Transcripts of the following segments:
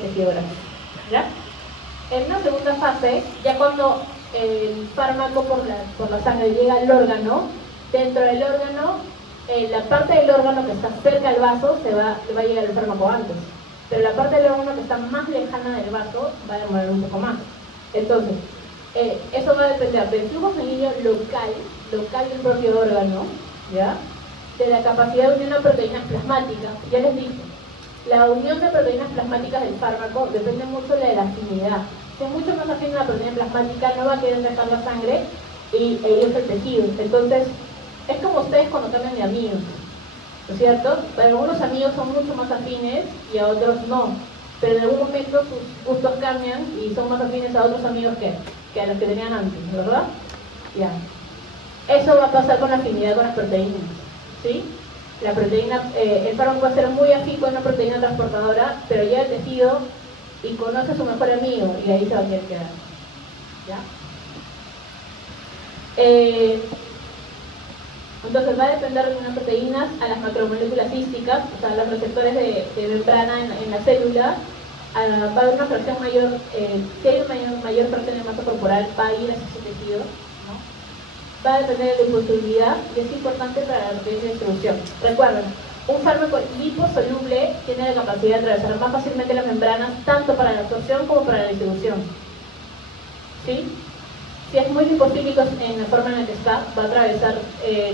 el tejido graso. ¿Ya? En una segunda fase, ya cuando el fármaco por la sangre llega al órgano, dentro del órgano, la parte del órgano que está cerca del vaso le va a llegar el fármaco antes, pero la parte del órgano que está más lejana del vaso va a demorar un poco más. Entonces, eso va a depender del flujo sanguíneo local del propio órgano, ¿ya? De la capacidad de unión a proteínas plasmáticas. Ya les dije, la unión de proteínas plasmáticas del fármaco depende mucho de la afinidad. Si es mucho más afín a la proteína plasmática, no va a querer dejar la sangre e irse al tejido. Entonces, es como ustedes cuando cambian de amigos, ¿no es cierto? Para algunos amigos son mucho más afines y a otros no, pero en algún momento sus gustos cambian y son más afines a otros amigos que a los que tenían antes, ¿verdad? Ya. Eso va a pasar con la afinidad con las proteínas, ¿sí? La proteína, el fármaco va a ser muy afín con una proteína transportadora, pero ya el tejido y conoce a su mejor amigo y ahí se va a querer quedar, ¿ya? Entonces va a depender de unas proteínas a las macromoléculas císticas, o sea, los receptores de membrana en la célula, va a haber una fracción mayor, si hay una mayor fracción de masa corporal, va a ir hacia ese tejido, ¿no? Va a depender de la liposolubilidad y es importante para la rapidez de distribución. Recuerden, un fármaco liposoluble tiene la capacidad de atravesar más fácilmente las membranas, tanto para la absorción como para la distribución, ¿sí? Si es muy lipofílico en la forma en la que está, va a atravesar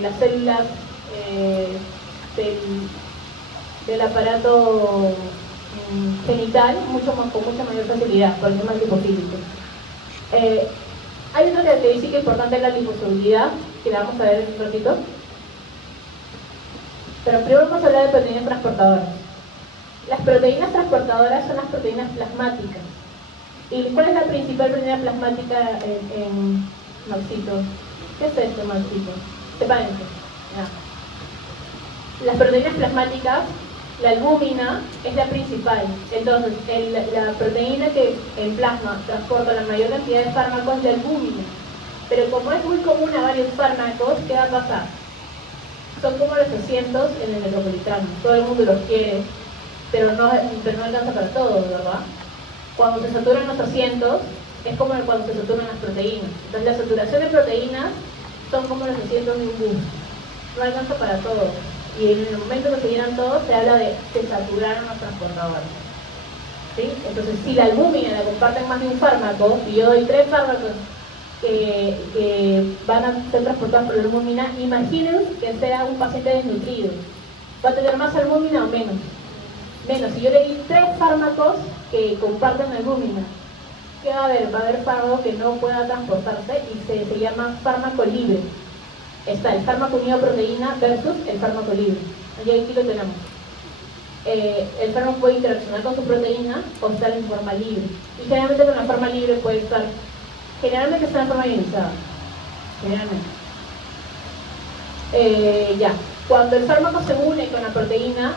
las células del aparato genital con mucha mayor facilidad, por el tema lipofílico. Hay una característica importante de la liposolubilidad, que la vamos a ver en un ratito. Pero primero vamos a hablar de proteínas transportadoras. Las proteínas transportadoras son las proteínas plasmáticas. ¿Y cuál es la principal proteína plasmática en Maxito? ¿Qué es esto, Maxito? Sepárense. Las proteínas plasmáticas, la albúmina es la principal. Entonces, la proteína que en plasma transporta la mayor cantidad de fármacos es la albúmina. Pero como es muy común a varios fármacos, ¿qué va a pasar? Son como los asientos en el metropolitano. Todo el mundo los quiere, pero no alcanza para todo, ¿verdad? Cuando se saturan los asientos, es como cuando se saturan las proteínas. Entonces la saturación de proteínas son como los asientos de un bus. No alcanza para todo. Y en el momento que se llenan todos, se habla de que saturaron los transportadores. ¿Sí? Entonces, si la albúmina la comparten más de un fármaco, y yo doy 3 fármacos que van a ser transportados por la albúmina, imaginen que sea un paciente desnutrido. ¿Va a tener más albúmina o menos? Menos. Si yo le di 3 fármacos que comparten albúmina, ¿qué va a haber? Va a haber fármaco que no pueda transportarse y se llama fármaco libre. Está el fármaco unido a proteína versus el fármaco libre. Y aquí lo tenemos. El fármaco puede interaccionar con su proteína o estar en forma libre. Y generalmente con la forma libre puede estar, generalmente está en forma ionizada. Generalmente. Ya. Cuando el fármaco se une con la proteína,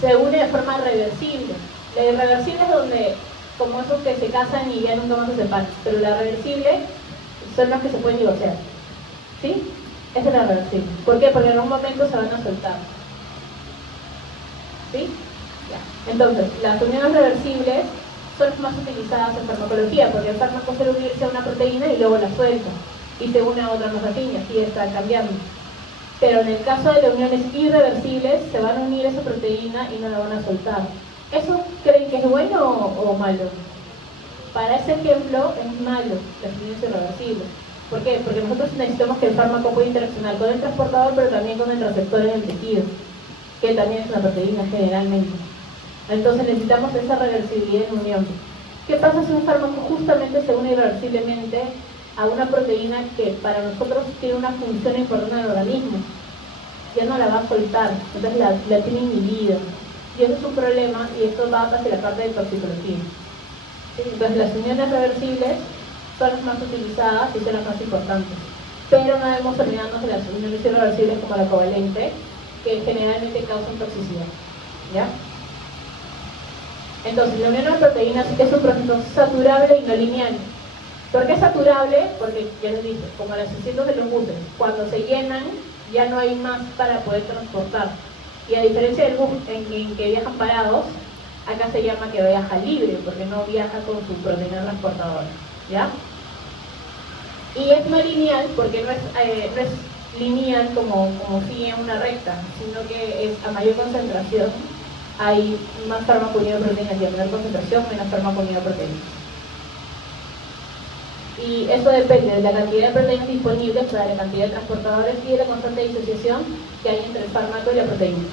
se une de forma reversible. La irreversible es donde, como esos que se casan y ya nunca más se separan, pero la reversible son las que se pueden divorciar. ¿Sí? Esa es la reversible. ¿Por qué? Porque en un momento se van a soltar. ¿Sí? Ya. Entonces, las uniones reversibles son las más utilizadas en farmacología, porque el fármaco suele unirse a una proteína y luego la suelta, y se une a otra más afín, y así está cambiando. Pero en el caso de las uniones irreversibles, se van a unir a esa proteína y no la van a soltar. ¿Eso creen que es bueno o malo? Para ese ejemplo, es malo, las uniones irreversibles. ¿Por qué? Porque nosotros necesitamos que el fármaco pueda interaccionar con el transportador, pero también con el receptor en el tejido, que también es una proteína generalmente. Entonces necesitamos esa reversibilidad en unión. ¿Qué pasa si un fármaco justamente se une irreversiblemente a una proteína que para nosotros tiene una función importante en el organismo? Ya no la va a soltar, entonces la tiene inhibida. Y eso es un problema, y esto va hacia la parte de toxicología. ¿Sí? Entonces las uniones reversibles son las más utilizadas y son las más importantes. Pero no debemos olvidarnos de las uniones irreversibles como la covalente, que generalmente causan toxicidad. ¿Ya? Entonces, la unión de proteínas es un proceso saturable y no lineal. ¿Por qué saturable? Porque, ya les dije, como los asientos de los buses, cuando se llenan ya no hay más para poder transportar. Y a diferencia del bus en que viajan parados, acá se llama que viaja libre, porque no viaja con su proteína transportadora, ¿ya? Y es no lineal, porque no es lineal como sigue en una recta, sino que es a mayor concentración, hay más fármaco unido a proteínas, y a menor concentración, menos fármaco unido a proteínas. Y eso depende de la cantidad de proteínas disponibles, o sea, de la cantidad de transportadores y de la constante de disociación que hay entre el fármaco y la proteína.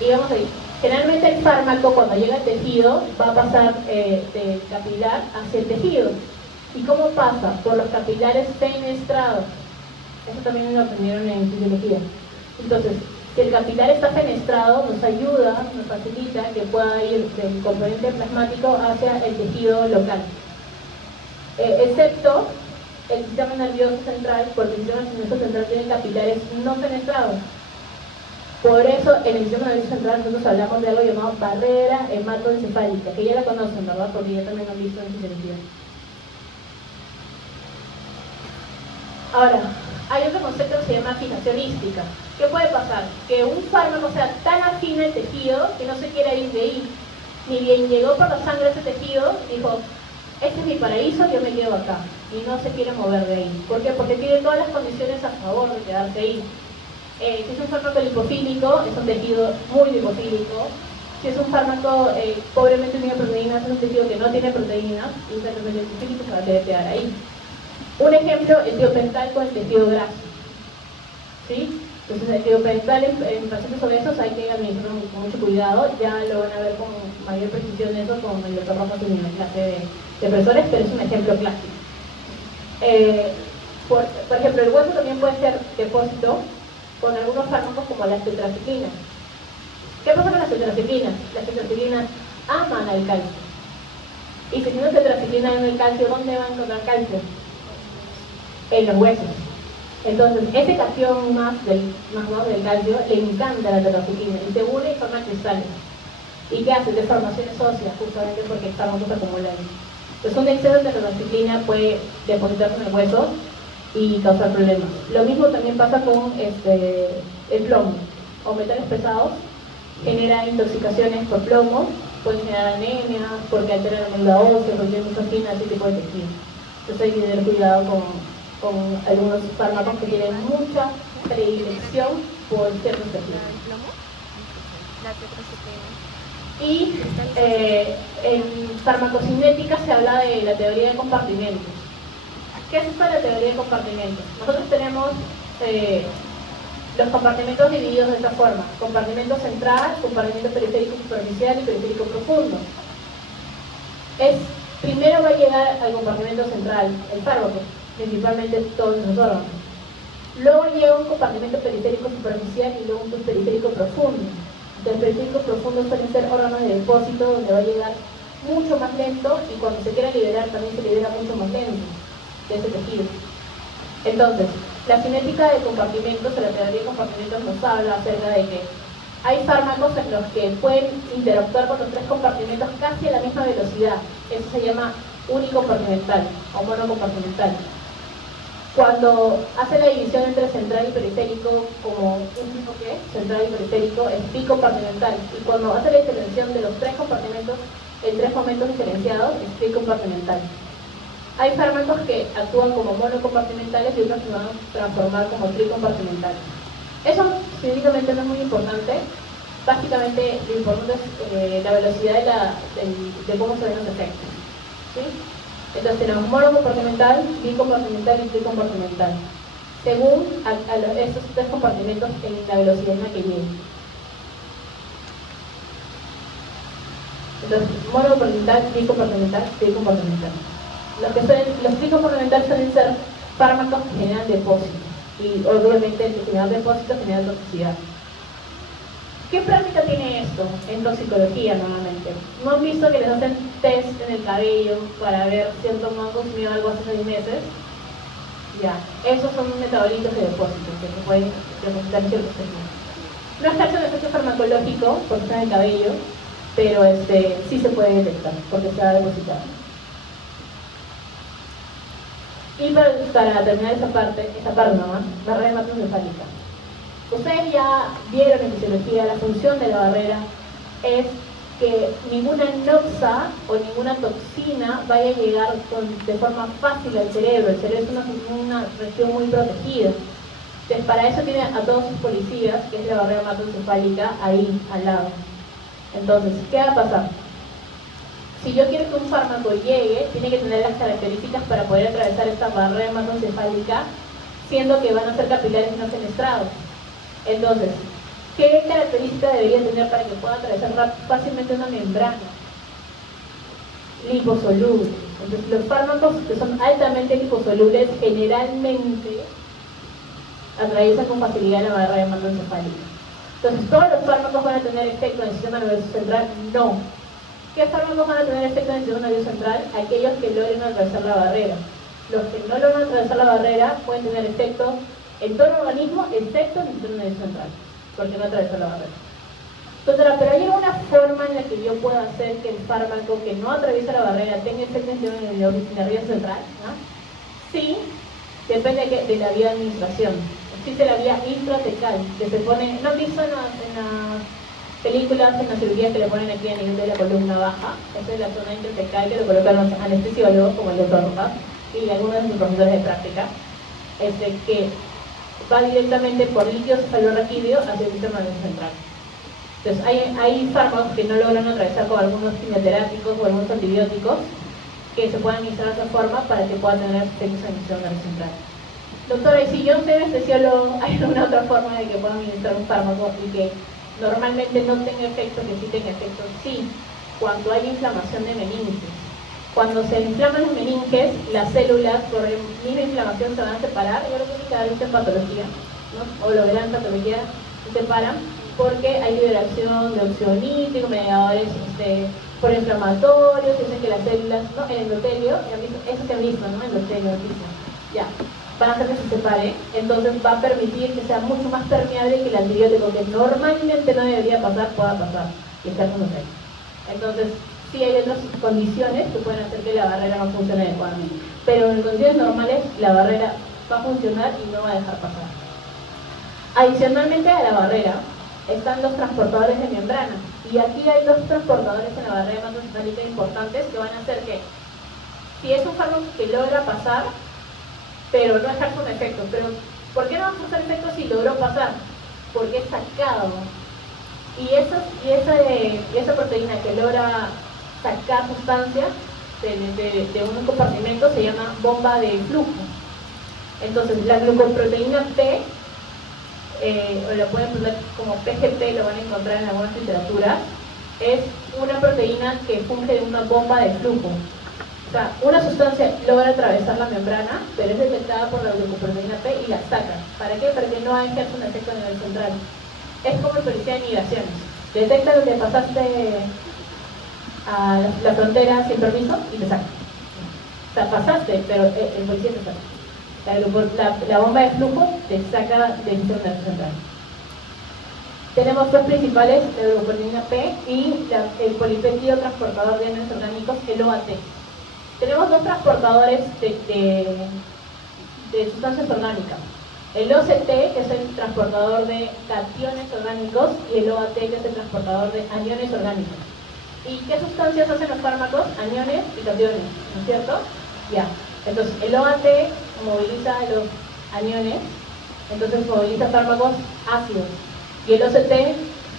Y vamos a ir. Generalmente el fármaco, cuando llega al tejido, va a pasar del capilar hacia el tejido. ¿Y cómo pasa? Por los capilares fenestrados. Eso también lo aprendieron en fisiología. Entonces, si el capilar está fenestrado, nos ayuda, nos facilita que pueda ir del componente plasmático hacia el tejido local. Excepto el sistema nervioso central, porque el sistema nervioso central tiene capilares no fenestrados. Por eso, en el sistema nervioso central nosotros hablamos de algo llamado barrera hematoencefálica, que ya la conocen, ¿verdad? Porque ya también lo han visto en fisiología. Ahora, hay otro concepto que se llama afinación hística. ¿Qué puede pasar? Que un fármaco sea tan afín al tejido que no se quiera ir de ahí. Ni bien llegó por la sangre a ese tejido, dijo, este es mi paraíso, yo me quedo acá. Y no se quiere mover de ahí. ¿Por qué? Porque tiene todas las condiciones a favor de quedarse ahí. Si es un fármaco lipofílico, es un tejido muy lipofílico. Si es un fármaco pobremente unido a proteínas, es un tejido que no tiene proteínas, y un fármaco lipofílico se va a querer quedar ahí. Un ejemplo, el tiopental con el tejido graso. ¿Sí? Entonces el tiopental en pacientes obesos hay que administrarlo con mucho cuidado. Ya lo van a ver con mayor precisión eso con el doctor Ramos en la clase de profesores, pero es un ejemplo clásico. Por ejemplo, el hueso también puede ser depósito con algunos fármacos como las tetraciclinas. ¿Qué pasa con las tetraciclinas? Las tetraciclinas aman al calcio. Y si no tetraciclina en el calcio, ¿dónde van a encontrar calcio? En los huesos. Entonces, ese cation más del calcio le encanta la tetraciclina y se une y forma cristales. ¿Y qué hace? Deformaciones óseas, justamente porque el fármaco se acumula ahí. Entonces, un exceso de tetraciclina puede depositarse en el hueso y causar problemas. Lo mismo también pasa con el plomo o metales pesados. Genera intoxicaciones por plomo, pueden generar anemia porque altera la médula ósea, porque tiene mucha fina, ese tipo de tejido. Entonces hay que tener cuidado con algunos fármacos que tienen mucha predilección por ciertos tejidos. Y en farmacocinética se habla de la teoría de compartimentos. ¿Qué es esta la teoría de compartimentos? Nosotros tenemos los compartimentos divididos de esta forma: compartimento central, compartimento periférico superficial y periférico profundo. Primero va a llegar al compartimento central, el fármaco, principalmente todos los órganos. Luego llega un compartimento periférico superficial y luego un periférico profundo. Entonces, periférico profundo suelen ser órganos de depósito donde va a llegar mucho más lento y cuando se quiera liberar también se libera mucho más lento de ese tejido. Entonces, la cinética de compartimentos, o la teoría de compartimentos, nos habla acerca de que hay fármacos en los que pueden interactuar con los tres compartimentos casi a la misma velocidad. Eso se llama unicompartimental o monocompartimental. Cuando hace la división entre central y periférico, como un tipo que central y periférico, es bicompartimental. Y cuando hace la intervención de los tres compartimentos en tres momentos diferenciados, es tricompartimental. Hay fármacos que actúan como monocompartimentales y otros que van a transformar como tricompartimentales. Eso científicamente no es muy importante. Básicamente lo importante es la velocidad de cómo se ven los efectos. ¿Sí? Entonces tenemos monocompartimental, bicompartimental y tricompartimental, según estos tres compartimentos en la velocidad en la que lleguen. Entonces, monocompartimental, bicompartimental, tricompartimental. Los tricompartimentales suelen ser fármacos que generan depósito. Y obviamente el generar depósito genera toxicidad. ¿Qué práctica tiene esto en toxicología normalmente? ¿No han visto que les hacen test en el cabello para ver si han consumido algo hace 6 meses? Ya, esos son metabolitos de depósito que se pueden depositar en ciertos tejidos. No es caso de efecto farmacológico porque está en el cabello, pero sí se puede detectar porque se ha depositado. Y para terminar esa parte nomás, barrera hematoencefálica. Ustedes ya vieron en fisiología la función de la barrera es que ninguna noxa o ninguna toxina vaya a llegar de forma fácil al cerebro. El cerebro es una región muy protegida. Entonces, para eso tiene a todos sus policías, que es la barrera hematoencefálica, ahí al lado. Entonces, ¿qué va a pasar? Si yo quiero que un fármaco llegue, tiene que tener las características para poder atravesar esta barrera hematoencefálica, siendo que van a ser capilares y no fenestrados. Entonces, ¿qué característica debería tener para que pueda atravesar fácilmente una membrana? Liposoluble. Entonces, los fármacos que son altamente liposolubles generalmente atraviesan con facilidad la barrera hematoencefálica. Entonces, ¿todos los fármacos van a tener efecto en el sistema nervioso central? No. ¿Qué fármacos van a tener efecto en el sistema nervioso central? Aquellos que logren atravesar la barrera. Los que no logran atravesar la barrera pueden tener efecto en todo el organismo, excepto en el sistema nervioso central, porque no atraviesa la barrera. Entonces, pero ¿hay alguna forma en la que yo pueda hacer que el fármaco que no atraviesa la barrera tenga efecto en el nervioso central? ¿No? Sí, depende de la vía de administración. Existe la vía intratecal, que se pone, ¿no han visto en las películas, en las cirugías que le ponen aquí a nivel de la columna baja? Esa es la zona intratecal que lo colocan los anestesiólogos, como el doctor Rojas, y algunos de sus profesores de práctica, que va directamente por líquido cefalorraquídeo hacia el sistema nervioso central. Entonces, hay fármacos que no logran atravesar con algunos quimioterápicos o algunos antibióticos que se puedan administrar de esa forma para que puedan tener efectos en el sistema nervioso central. Doctora, y si yo soy anestesiólogo, ¿hay alguna otra forma de que pueda administrar un fármaco y que normalmente no tenga efecto, que sí tenga efecto? Sí, cuando hay inflamación de meninges. Cuando se inflaman los meninges, las células por la misma inflamación se van a separar. Yo creo que cada vez en patología, ¿no? O lo verán en patología, se separan porque hay liberación de óxido nítrico, mediadores proinflamatorios, que hacen que las células, ¿no? El endotelio, eso se ha visto, ¿no? Endotelio, ya, van a hacer que se separe, entonces va a permitir que sea mucho más permeable y que el antibiótico, que normalmente no debería pasar, pueda pasar y estar con usted. Entonces, sí hay otras condiciones que pueden hacer que la barrera no funcione adecuadamente, pero en condiciones normales la barrera va a funcionar y no va a dejar pasar. Adicionalmente a la barrera están los transportadores de membrana, y aquí hay dos transportadores en la barrera hematoencefálica importantes que van a hacer que, si es un fármaco que logra pasar, pero no dejar con efecto, pero ¿por qué no va a causar efecto si logró pasar? Porque es sacado. Y esa proteína que logra sacar sustancias de un compartimento se llama bomba de flujo. Entonces, la glucoproteína P, o la pueden poner como PGP, lo van a encontrar en algunas literaturas, es una proteína que funge de una bomba de flujo. O sea, una sustancia logra atravesar la membrana, pero es detectada por la glucoproteína P y la saca. ¿Para qué? Para que no ejerza un efecto a nivel central. Es como el policía de migraciones. Detecta lo que pasaste a la frontera sin permiso y te saca. O sea, pasaste, pero el policía te saca. La bomba de flujo te saca del sistema nervioso central. Tenemos dos principales, la glucoproteína P y el polipéptido transportador de iones orgánicos, el OAT. Tenemos dos transportadores de sustancias orgánicas. El OCT, que es el transportador de cationes orgánicos, y el OAT, que es el transportador de aniones orgánicos. ¿Y qué sustancias hacen los fármacos? Aniones y cationes, ¿no es cierto? Ya. Entonces, el OAT moviliza los aniones, entonces moviliza fármacos ácidos. Y el OCT,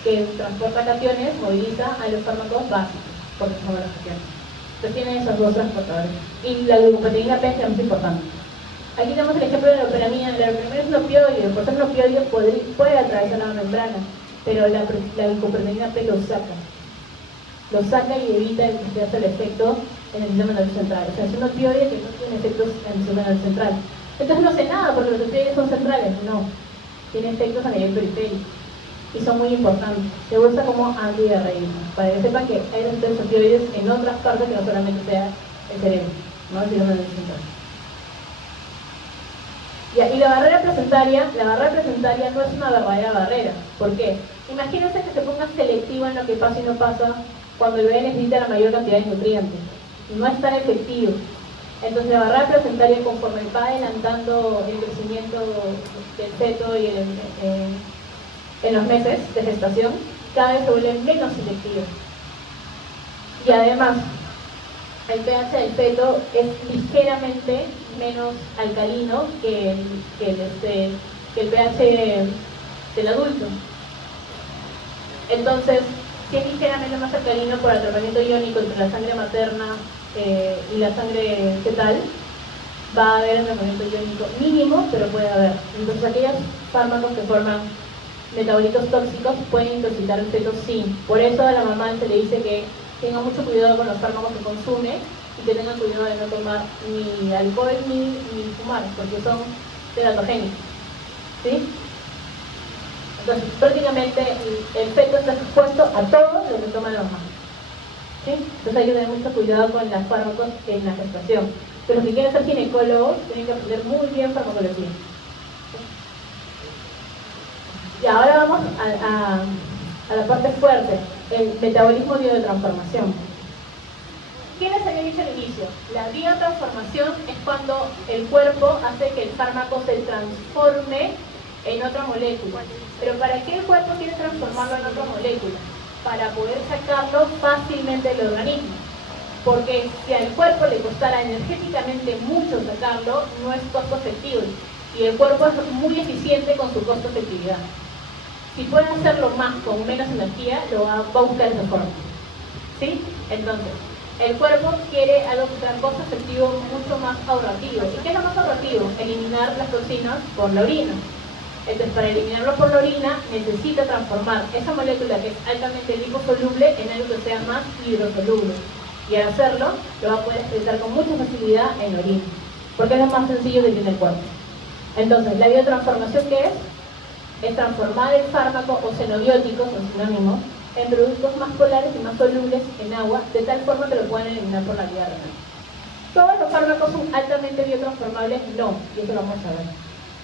que transporta cationes, moviliza a los fármacos básicos, porque son las cationes. Entonces tienen esos dos transportadores. Y la glucoproteína P es la más importante. Aquí tenemos el ejemplo de la loperamida. La loperamida es un opioide, por ser un opioide puede atravesar la membrana, pero la glucoproteína P lo saca. Lo saca y evita que se haga el efecto en el sistema nervioso central. O sea, es un opioide que no tiene efectos en el sistema nervioso central. Entonces no sé nada porque los opioides son centrales, no. Tiene efectos a nivel periférico. Y son muy importantes. Se usa como antidiarreísmo, para que sepan que hay efectos opioides en otras partes que no solamente sea el cerebro, no el sistema nervioso central. Y la barrera placentaria no es una verdadera barrera. ¿Por qué? Imagínense que se ponga selectivo en lo que pasa y no pasa cuando el bebé necesita la mayor cantidad de nutrientes. No es tan efectivo. Entonces la barrera placentaria, conforme va adelantando el crecimiento del feto y en los meses de gestación, cada vez se vuelve menos selectivo. Y además, el pH del feto es ligeramente menos alcalino que el pH del adulto. Entonces, si es ligeramente más alcalino por atrapamiento iónico entre la sangre materna y la sangre fetal, va a haber atrapamiento iónico mínimo, pero puede haber. Entonces, aquellos fármacos que forman metabolitos tóxicos pueden intoxicar el feto, sí. Por eso a la mamá se le dice que tenga mucho cuidado con los fármacos que consume y que tengan cuidado de no tomar ni alcohol ni fumar, porque son teratogénicos, ¿sí? Entonces, prácticamente el feto está expuesto a todo lo que toma la mamá, ¿sí? Entonces hay que tener mucho cuidado con los fármacos en la gestación. Pero si quieren ser ginecólogos, tienen que aprender muy bien farmacología. Y ahora vamos a la parte fuerte, el metabolismo biotransformación. ¿Qué les había dicho al inicio? La biotransformación es cuando el cuerpo hace que el fármaco se transforme en otra molécula. Pero ¿para qué el cuerpo quiere transformarlo en otra molécula? Para poder sacarlo fácilmente del organismo. Porque si al cuerpo le costara energéticamente mucho sacarlo, no es costo efectivo. Y el cuerpo es muy eficiente con su costo efectividad. Si puede hacerlo más con menos energía, lo va a buscar esa forma. ¿Sí? Entonces, el cuerpo quiere algo que sea costo efectivo mucho más ahorrativo. ¿Y qué es lo más ahorrativo? Eliminar las toxinas por la orina. Entonces, para eliminarlo por la orina, necesita transformar esa molécula que es altamente liposoluble en algo que sea más hidrosoluble. Y al hacerlo, lo va a poder expresar con mucha facilidad en la orina, porque es lo más sencillo que tiene el cuerpo. Entonces, la biotransformación, ¿qué es? Es transformar el fármaco o xenobióticos, o sinónimos, en productos más polares y más solubles en agua, de tal forma que lo puedan eliminar por la vía renal. ¿Todos los fármacos son altamente biotransformables? No, y eso lo vamos a ver.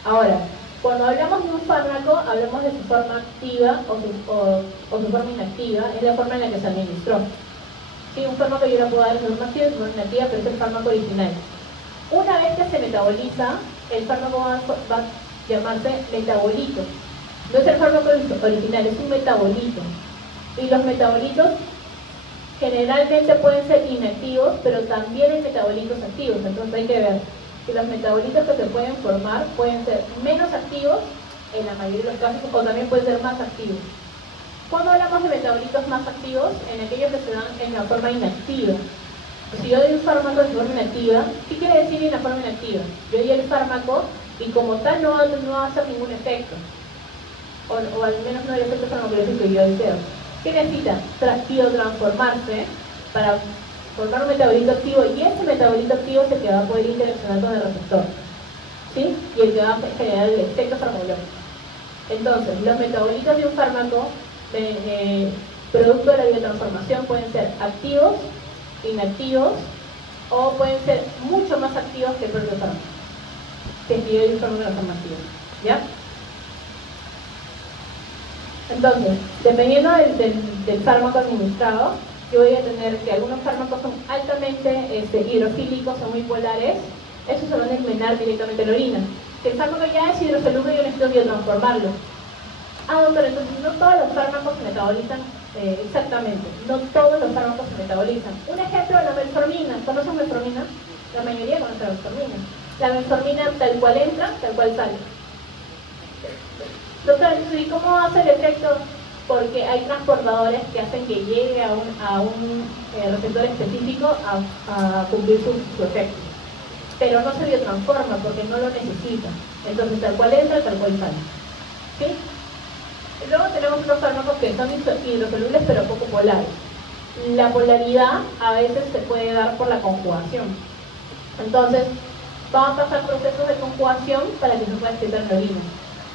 Ahora, cuando hablamos de un fármaco, hablamos de su forma activa o su forma inactiva, es la forma en la que se administró. Sí, un fármaco yo lo puedo dar de forma activa, de forma inactiva, pero es el fármaco original. Una vez que se metaboliza, el fármaco va a llamarse metabolito. No es el fármaco original, es un metabolito. Y los metabolitos generalmente pueden ser inactivos, pero también hay metabolitos activos. Entonces hay que ver que los metabolitos que se pueden formar pueden ser menos activos en la mayoría de los casos, o también pueden ser más activos. Cuando hablamos de metabolitos más activos, en aquellos que se dan en la forma inactiva. Si yo doy un fármaco en forma inactiva, ¿qué quiere decir en la forma inactiva? Yo doy el fármaco y como tal no va a hacer ningún efecto, o al menos no el efecto farmacológico que yo deseo. ¿Qué necesita? Transformarse para formar un metabolito activo, y ese metabolito activo es el que va a poder interaccionar con el receptor, ¿sí? Y el que va a generar el efecto farmacológico. Entonces, los metabolitos de un fármaco producto de la biotransformación pueden ser activos, inactivos, o pueden ser mucho más activos que el propio fármaco, que si yo doy un fármaco transformativo, ¿ya? Entonces, dependiendo del fármaco administrado, yo voy a tener que algunos fármacos son altamente hidrofílicos o muy polares. Esos se van a eliminar directamente en la orina. Si el fármaco ya es hidrosoluble, yo necesito biotransformarlo. Ah, doctor, entonces no todos los fármacos se metabolizan exactamente. No todos los fármacos se metabolizan. Un ejemplo, la metformina. ¿Conocen metformina? La mayoría conoce la metformina. La metformina tal cual entra, tal cual sale. Doctor, ¿y cómo hace el efecto? Porque hay transportadores que hacen que llegue a un receptor específico a cumplir su efecto. Pero no se biotransforma porque no lo necesita. Entonces, tal cual entra, tal cual sale. ¿Sí? Luego tenemos otros fármacos que son hidrosolubles pero poco polares. La polaridad a veces se puede dar por la conjugación. Entonces, van a pasar procesos de conjugación para que se pueda excretar en la orina.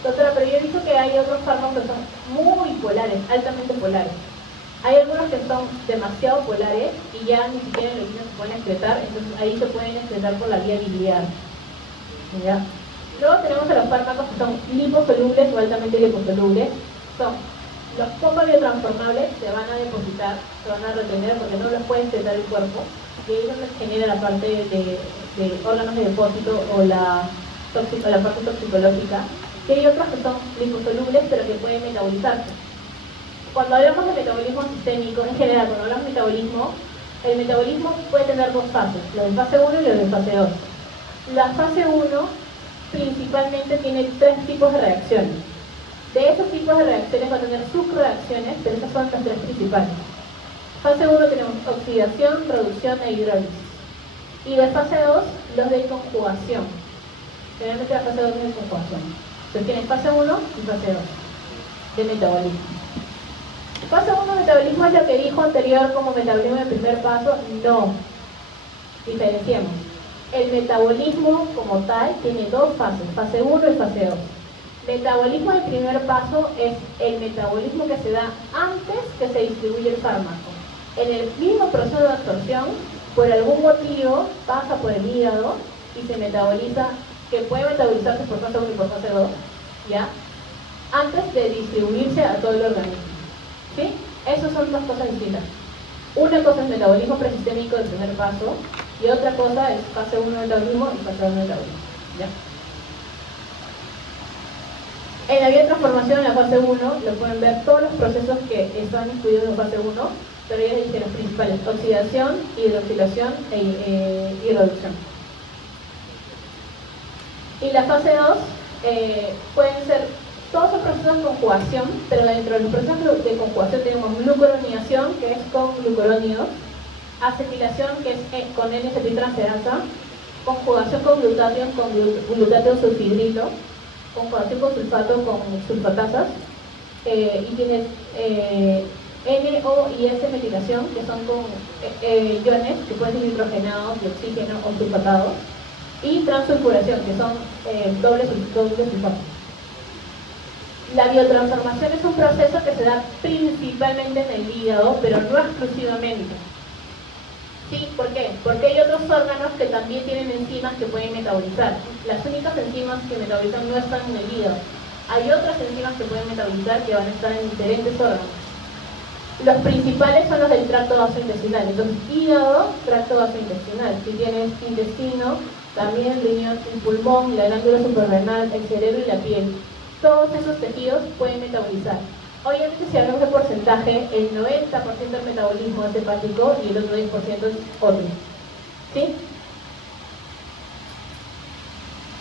Doctora, pero yo he visto que hay otros fármacos que son muy polares, altamente polares. Hay algunos que son demasiado polares y ya ni siquiera en la orina se pueden excretar, entonces ahí se pueden excretar por la vía biliar. ¿Ya? Luego tenemos a los fármacos que son liposolubles o altamente liposolubles. Son los poco biotransformables, se van a depositar, se van a retener porque no los puede excretar el cuerpo, y ahí es donde se genera la parte de órganos de depósito o la parte toxicológica. y hay otros que son liposolubles pero que pueden metabolizarse. Cuando hablamos de metabolismo sistémico, en general, cuando hablamos de metabolismo, el metabolismo puede tener dos fases, la de fase 1 y la de fase 2. La fase 1 principalmente tiene 3 tipos de reacciones. De esos tipos de reacciones va a tener subreacciones, pero esas son las 3 principales. Fase 1 tenemos oxidación, reducción e hidrólisis. Y de fase 2, los de conjugación. Generalmente la fase 2 es de conjugación. Entonces tienes fase 1 y fase 2 de metabolismo. Fase 1 de metabolismo es lo que dijo anterior como metabolismo de primer paso. No. Diferenciemos. El metabolismo como tal tiene 2 fases, fase 1 y fase 2. Metabolismo de primer paso es el metabolismo que se da antes que se distribuye el fármaco. En el mismo proceso de absorción, por algún motivo, pasa por el hígado y se metaboliza, que puede metabolizarse por fase 1 y por fase 2, ¿ya? Antes de distribuirse a todo el organismo. ¿Sí? Esas son dos cosas distintas. Una cosa es metabolismo presistémico de primer paso y otra cosa es fase 1 de metabolismo y fase 2 de metabolismo. ¿Ya? En la vía de transformación, en la fase 1, lo pueden ver todos los procesos que están incluidos en fase 1, pero ya dije los principales: oxidación, hidroxilación y reducción. Y la fase 2 pueden ser todos los procesos de conjugación, pero dentro de los procesos de conjugación tenemos glucuronidación, que es con glucurónidos, acetilación, que es con N-acetiltransferasa, conjugación con glutatión sulfidrilo, conjugación con sulfato con sulfatasas, y tienes NO y S-metilación, que son con iones que pueden ser hidrogenados de oxígeno o sulfatados, y transsulfuración, que son doble sulfato. La biotransformación es un proceso que se da principalmente en el hígado, pero no exclusivamente. ¿Sí? ¿Por qué? Porque hay otros órganos que también tienen enzimas que pueden metabolizar. Las únicas enzimas que metabolizan no están en el hígado. Hay otras enzimas que pueden metabolizar que van a estar en diferentes órganos. Los principales son los del tracto gastrointestinal. Entonces, hígado, tracto gastrointestinal. Si tienes intestino, también el riñón, el pulmón, la glándula suprarrenal, el cerebro y la piel. Todos esos tejidos pueden metabolizar. Obviamente, si hablamos de porcentaje, el 90% del metabolismo es hepático y el otro 10% es otro. ¿Sí?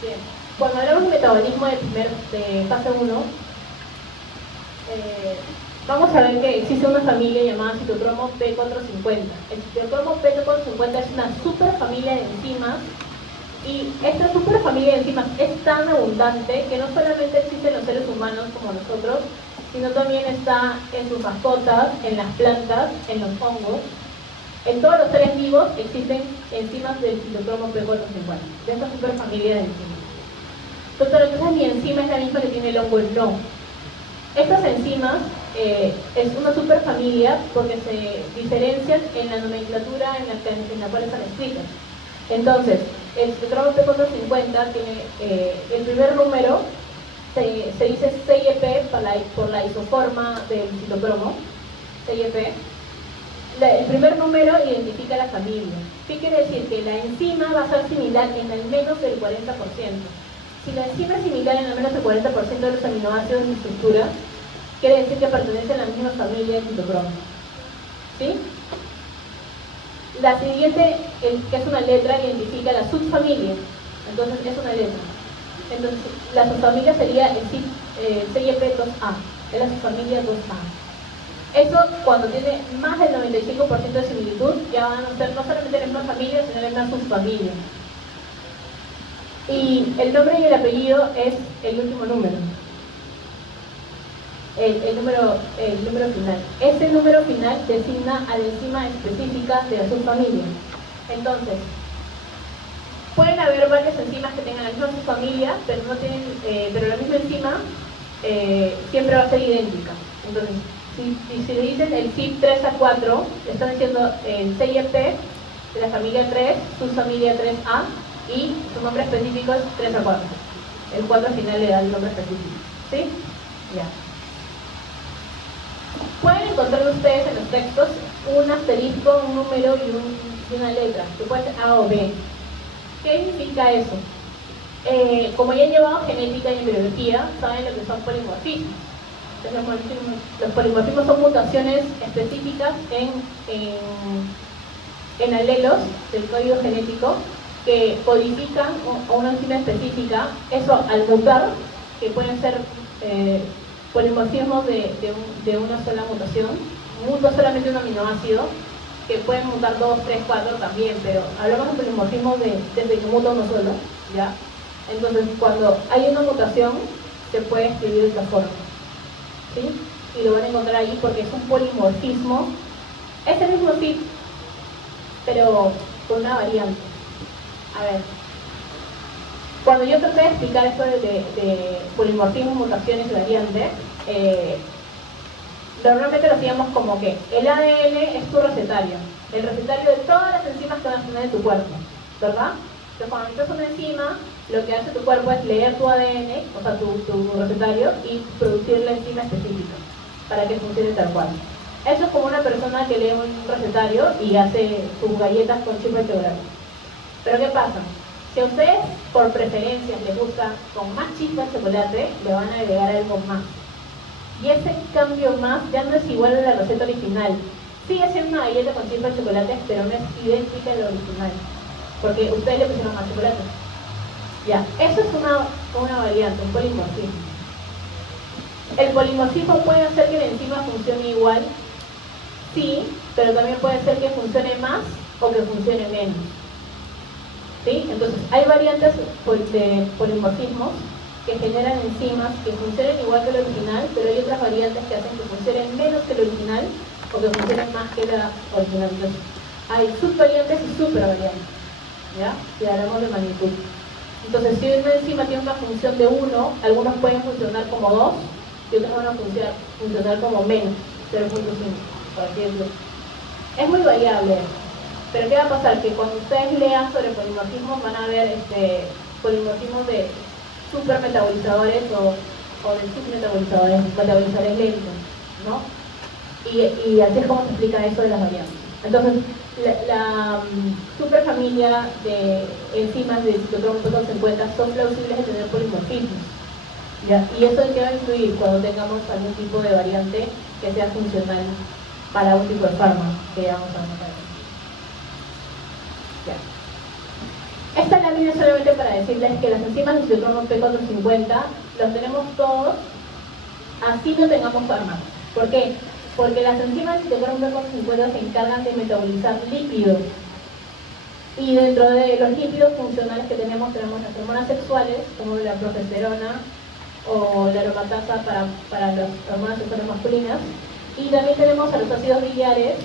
Bien. Cuando hablamos de metabolismo de fase 1, vamos a ver que existe una familia llamada citocromo P450. El citocromo P450 es una superfamilia de enzimas. Y esta superfamilia de enzimas es tan abundante que no solamente existe en los seres humanos como nosotros, sino también está en sus mascotas, en las plantas, en los hongos. En todos los seres vivos existen enzimas del citocromo P450, de esta superfamilia de enzimas. Entonces, mi enzima es la misma que tiene el hongo, no. Estas enzimas es una superfamilia porque se diferencian en la nomenclatura en la cual están escritas. Entonces, el citocromo P450 tiene el primer número, se dice CYP por la isoforma del citocromo, CYP. El primer número identifica la familia. ¿Qué quiere decir? Que la enzima va a ser similar en al menos el 40%. Si la enzima es similar en al menos el 40% de los aminoácidos en estructura, quiere decir que pertenece a la misma familia del citocromo. ¿Sí? La siguiente, que es una letra, identifica la subfamilia. Entonces es una letra. Entonces la subfamilia sería el CYP2A, es la subfamilia 2A. Eso, cuando tiene más del 95% de similitud, ya van a ser no solamente la misma familia, sino la misma subfamilia. Y el nombre y el apellido es el último número. El número final. Ese número final designa a la enzima específica de la subfamilia. Entonces, pueden haber varias enzimas que tengan la misma subfamilia, pero no tienen, pero la misma enzima siempre va a ser idéntica. Entonces, si le dicen el CYP3A4, están diciendo el CYP de la familia 3, subfamilia 3A, y su nombre específico es 3A4. El 4 al final le da el nombre específico. ¿Sí? Ya. Pueden encontrar ustedes en los textos un asterisco, un número y una letra, que puede ser A o B. ¿Qué significa eso? como ya han llevado genética y embriología, saben lo que son polimorfismos. Entonces, los polimorfismos son mutaciones específicas en alelos del código genético que codifican una enzima específica. Eso, al mutar, que pueden ser polimorfismos de una sola mutación, muta solamente un aminoácido, que pueden mutar 2, 3, 4 también, pero hablamos de polimorfismos desde que muta uno solo, ¿ya? Entonces, cuando hay una mutación, se puede escribir de esta forma, ¿sí? Y lo van a encontrar ahí porque es un polimorfismo, es el mismo fit, pero con una variante. A ver, cuando yo traté de explicar esto de polimorfismo, mutaciones y variantes, normalmente lo hacíamos como que el ADN es tu recetario, el recetario de todas las enzimas que van a tener en tu cuerpo, ¿verdad? Entonces, cuando metes una enzima, lo que hace tu cuerpo es leer tu ADN, o sea, tu recetario, y producir la enzima específica para que funcione tal cual. Eso es como una persona que lee un recetario y hace sus galletas con chip vertebral. Pero ¿qué pasa? Si a ustedes, por preferencias, les gusta con más chispa de chocolate, le van a agregar algo más. Y ese cambio más ya no es igual a la receta original. Sigue siendo una galleta con chispa de chocolate, pero no es idéntica a la original. Porque ustedes le pusieron más chocolate. Ya, eso es una variante, un polimorfismo. ¿El polimorfismo puede hacer que la enzima funcione igual? Sí, pero también puede ser que funcione más o que funcione menos. ¿Sí? Entonces, hay variantes de polimorfismos que generan enzimas que funcionen igual que el original, pero hay otras variantes que hacen que funcionen menos que el original o que funcionen más que la original. Entonces, hay subvariantes y supervariantes, ¿ya? Si hablamos de magnitud. Entonces, si una enzima tiene una función de 1, algunos pueden funcionar como 2 y otros van a funcionar como menos, 0.5, por así decirlo. Es muy variable. Pero ¿qué va a pasar? Que cuando ustedes lean sobre polimorfismos van a ver polimorfismos de supermetabolizadores o de submetabolizadores, metabolizadores lentos, ¿no? Y así es como se explica eso de las variantes. Entonces, la superfamilia de enzimas de citocromo P450 son plausibles de tener polimorfismos, ¿ya? Y eso es que va a influir cuando tengamos algún tipo de variante que sea funcional para un tipo de fármaco que vamos a notar. Ya. Esta lámina es solamente para decirles que las enzimas de citocromo P450 los tenemos todos, así no tengamos fármacos. ¿Por qué? Porque las enzimas de citocromo P450 se encargan de metabolizar lípidos. Y dentro de los lípidos funcionales que tenemos las hormonas sexuales, como la progesterona o la aromatasa para las hormonas sexuales masculinas. Y también tenemos a los ácidos biliares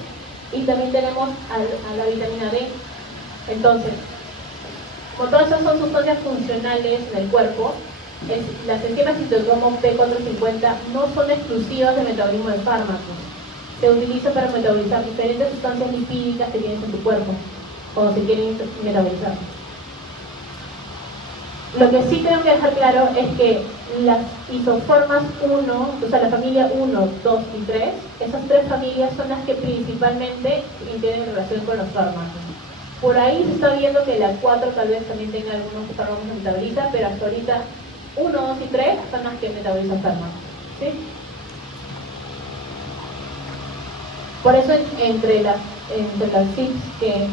y también tenemos a la vitamina D. Entonces, como todas esas son sustancias funcionales en el cuerpo, las enzimas citocromo P450 no son exclusivas de metabolismo de fármacos. Se utiliza para metabolizar diferentes sustancias lipídicas que tienes en tu cuerpo cuando se quieren metabolizar. Lo que sí tengo que dejar claro es que las isoformas 1, o sea, la familia 1, 2 y 3, esas tres familias son las que principalmente tienen relación con los fármacos. Por ahí se está viendo que la 4 tal vez también tenga algunos fármacos que metaboliza, pero hasta ahorita 1, 2 y 3 son las que metabolizan fármacos, ¿sí? Por eso entre las CIPs que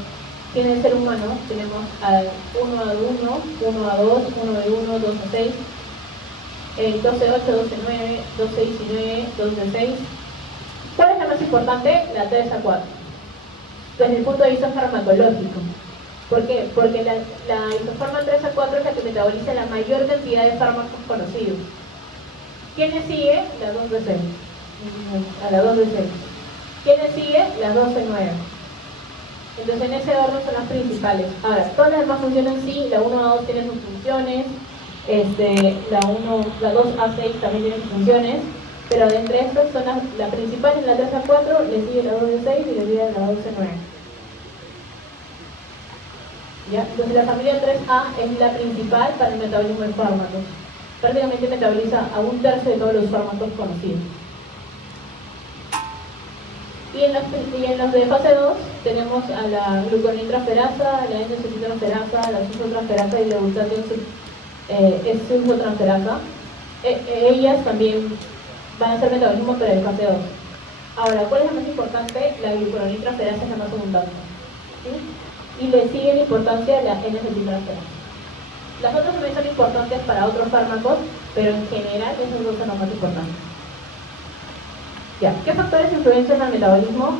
tiene el ser humano tenemos al 1A1, 1A2, 1B1, 2A6, 12A8, 12A9, 12A19, 12A6. ¿Cuál es la más importante? La 3A4. Desde el punto de vista farmacológico. ¿Por qué? Porque la isoforma 3A4 es la que metaboliza la mayor cantidad de fármacos conocidos. ¿Quién le sigue? La 2B6. A la 2B6. ¿Quién le sigue? La 12A9. Entonces en ese orden son las principales. Ahora, todas las demás funcionan sí, la 1A2 tiene sus funciones, la 2A6 también tiene sus funciones, pero de entre estas son la principal es la 3A4, le sigue la 2A6 y le sigue la 12A9. ¿Ya? Entonces la familia 3A es la principal para el metabolismo de fármacos. Prácticamente metaboliza a 1/3 de todos los fármacos conocidos. Y en los de fase 2 tenemos a la gluconeotransferasa, la N-acetiltransferasa, la susotransferasa y la glutatión es sulfotransferasa. Ellas también van a hacer metabolismo, pero en fase 2. Ahora, ¿cuál es la más importante? La glucuroniltransferasa es la más abundante, ¿sí? Y le sigue la importancia la N-acetiltransferasa. Las otras también son importantes para otros fármacos, pero en general esas dos son las más importantes. Ya, ¿qué factores influencian al metabolismo?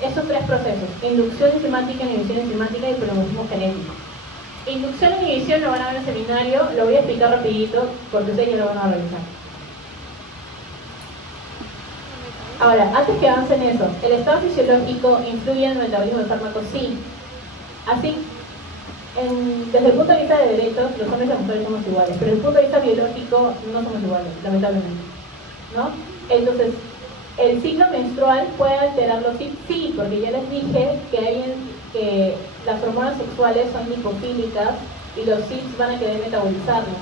Esos tres procesos: inducción enzimática, inhibición enzimática y polimorismo genético. Inducción e inhibición lo van a ver en el seminario, lo voy a explicar rapidito porque ustedes ya lo van a revisar. Ahora, antes que avance en eso, ¿el estado fisiológico influye en el metabolismo del fármaco? Sí. Así, desde el punto de vista de derechos, los hombres y las mujeres somos iguales, pero desde el punto de vista biológico no somos iguales, lamentablemente, ¿no? Entonces, ¿el ciclo menstrual puede alterarlo? Sí, porque ya les dije que las hormonas sexuales son lipofílicas y los CITs van a querer metabolizarlas.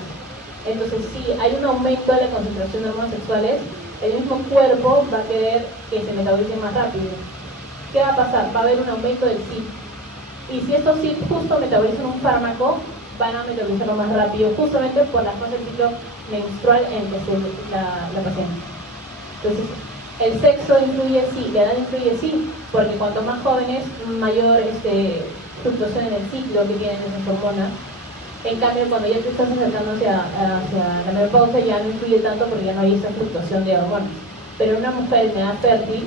Entonces, si hay un aumento de la concentración de hormonas sexuales, el mismo cuerpo va a querer que se metabolice más rápido. ¿Qué va a pasar? Va a haber un aumento del CIT. Y si estos CIT justo metabolizan un fármaco, van a metabolizarlo más rápido, justamente por la fase del ciclo menstrual en que se la paciente. Entonces, ¿el sexo influye? Sí. ¿La edad influye? Sí, porque cuanto más jóvenes, mayor fluctuación en el ciclo que tienen esas hormonas. En cambio, cuando ya te estás acercando hacia la menopausia, ya no influye tanto porque ya no hay esa fluctuación de hormonas. Pero una mujer en edad fértil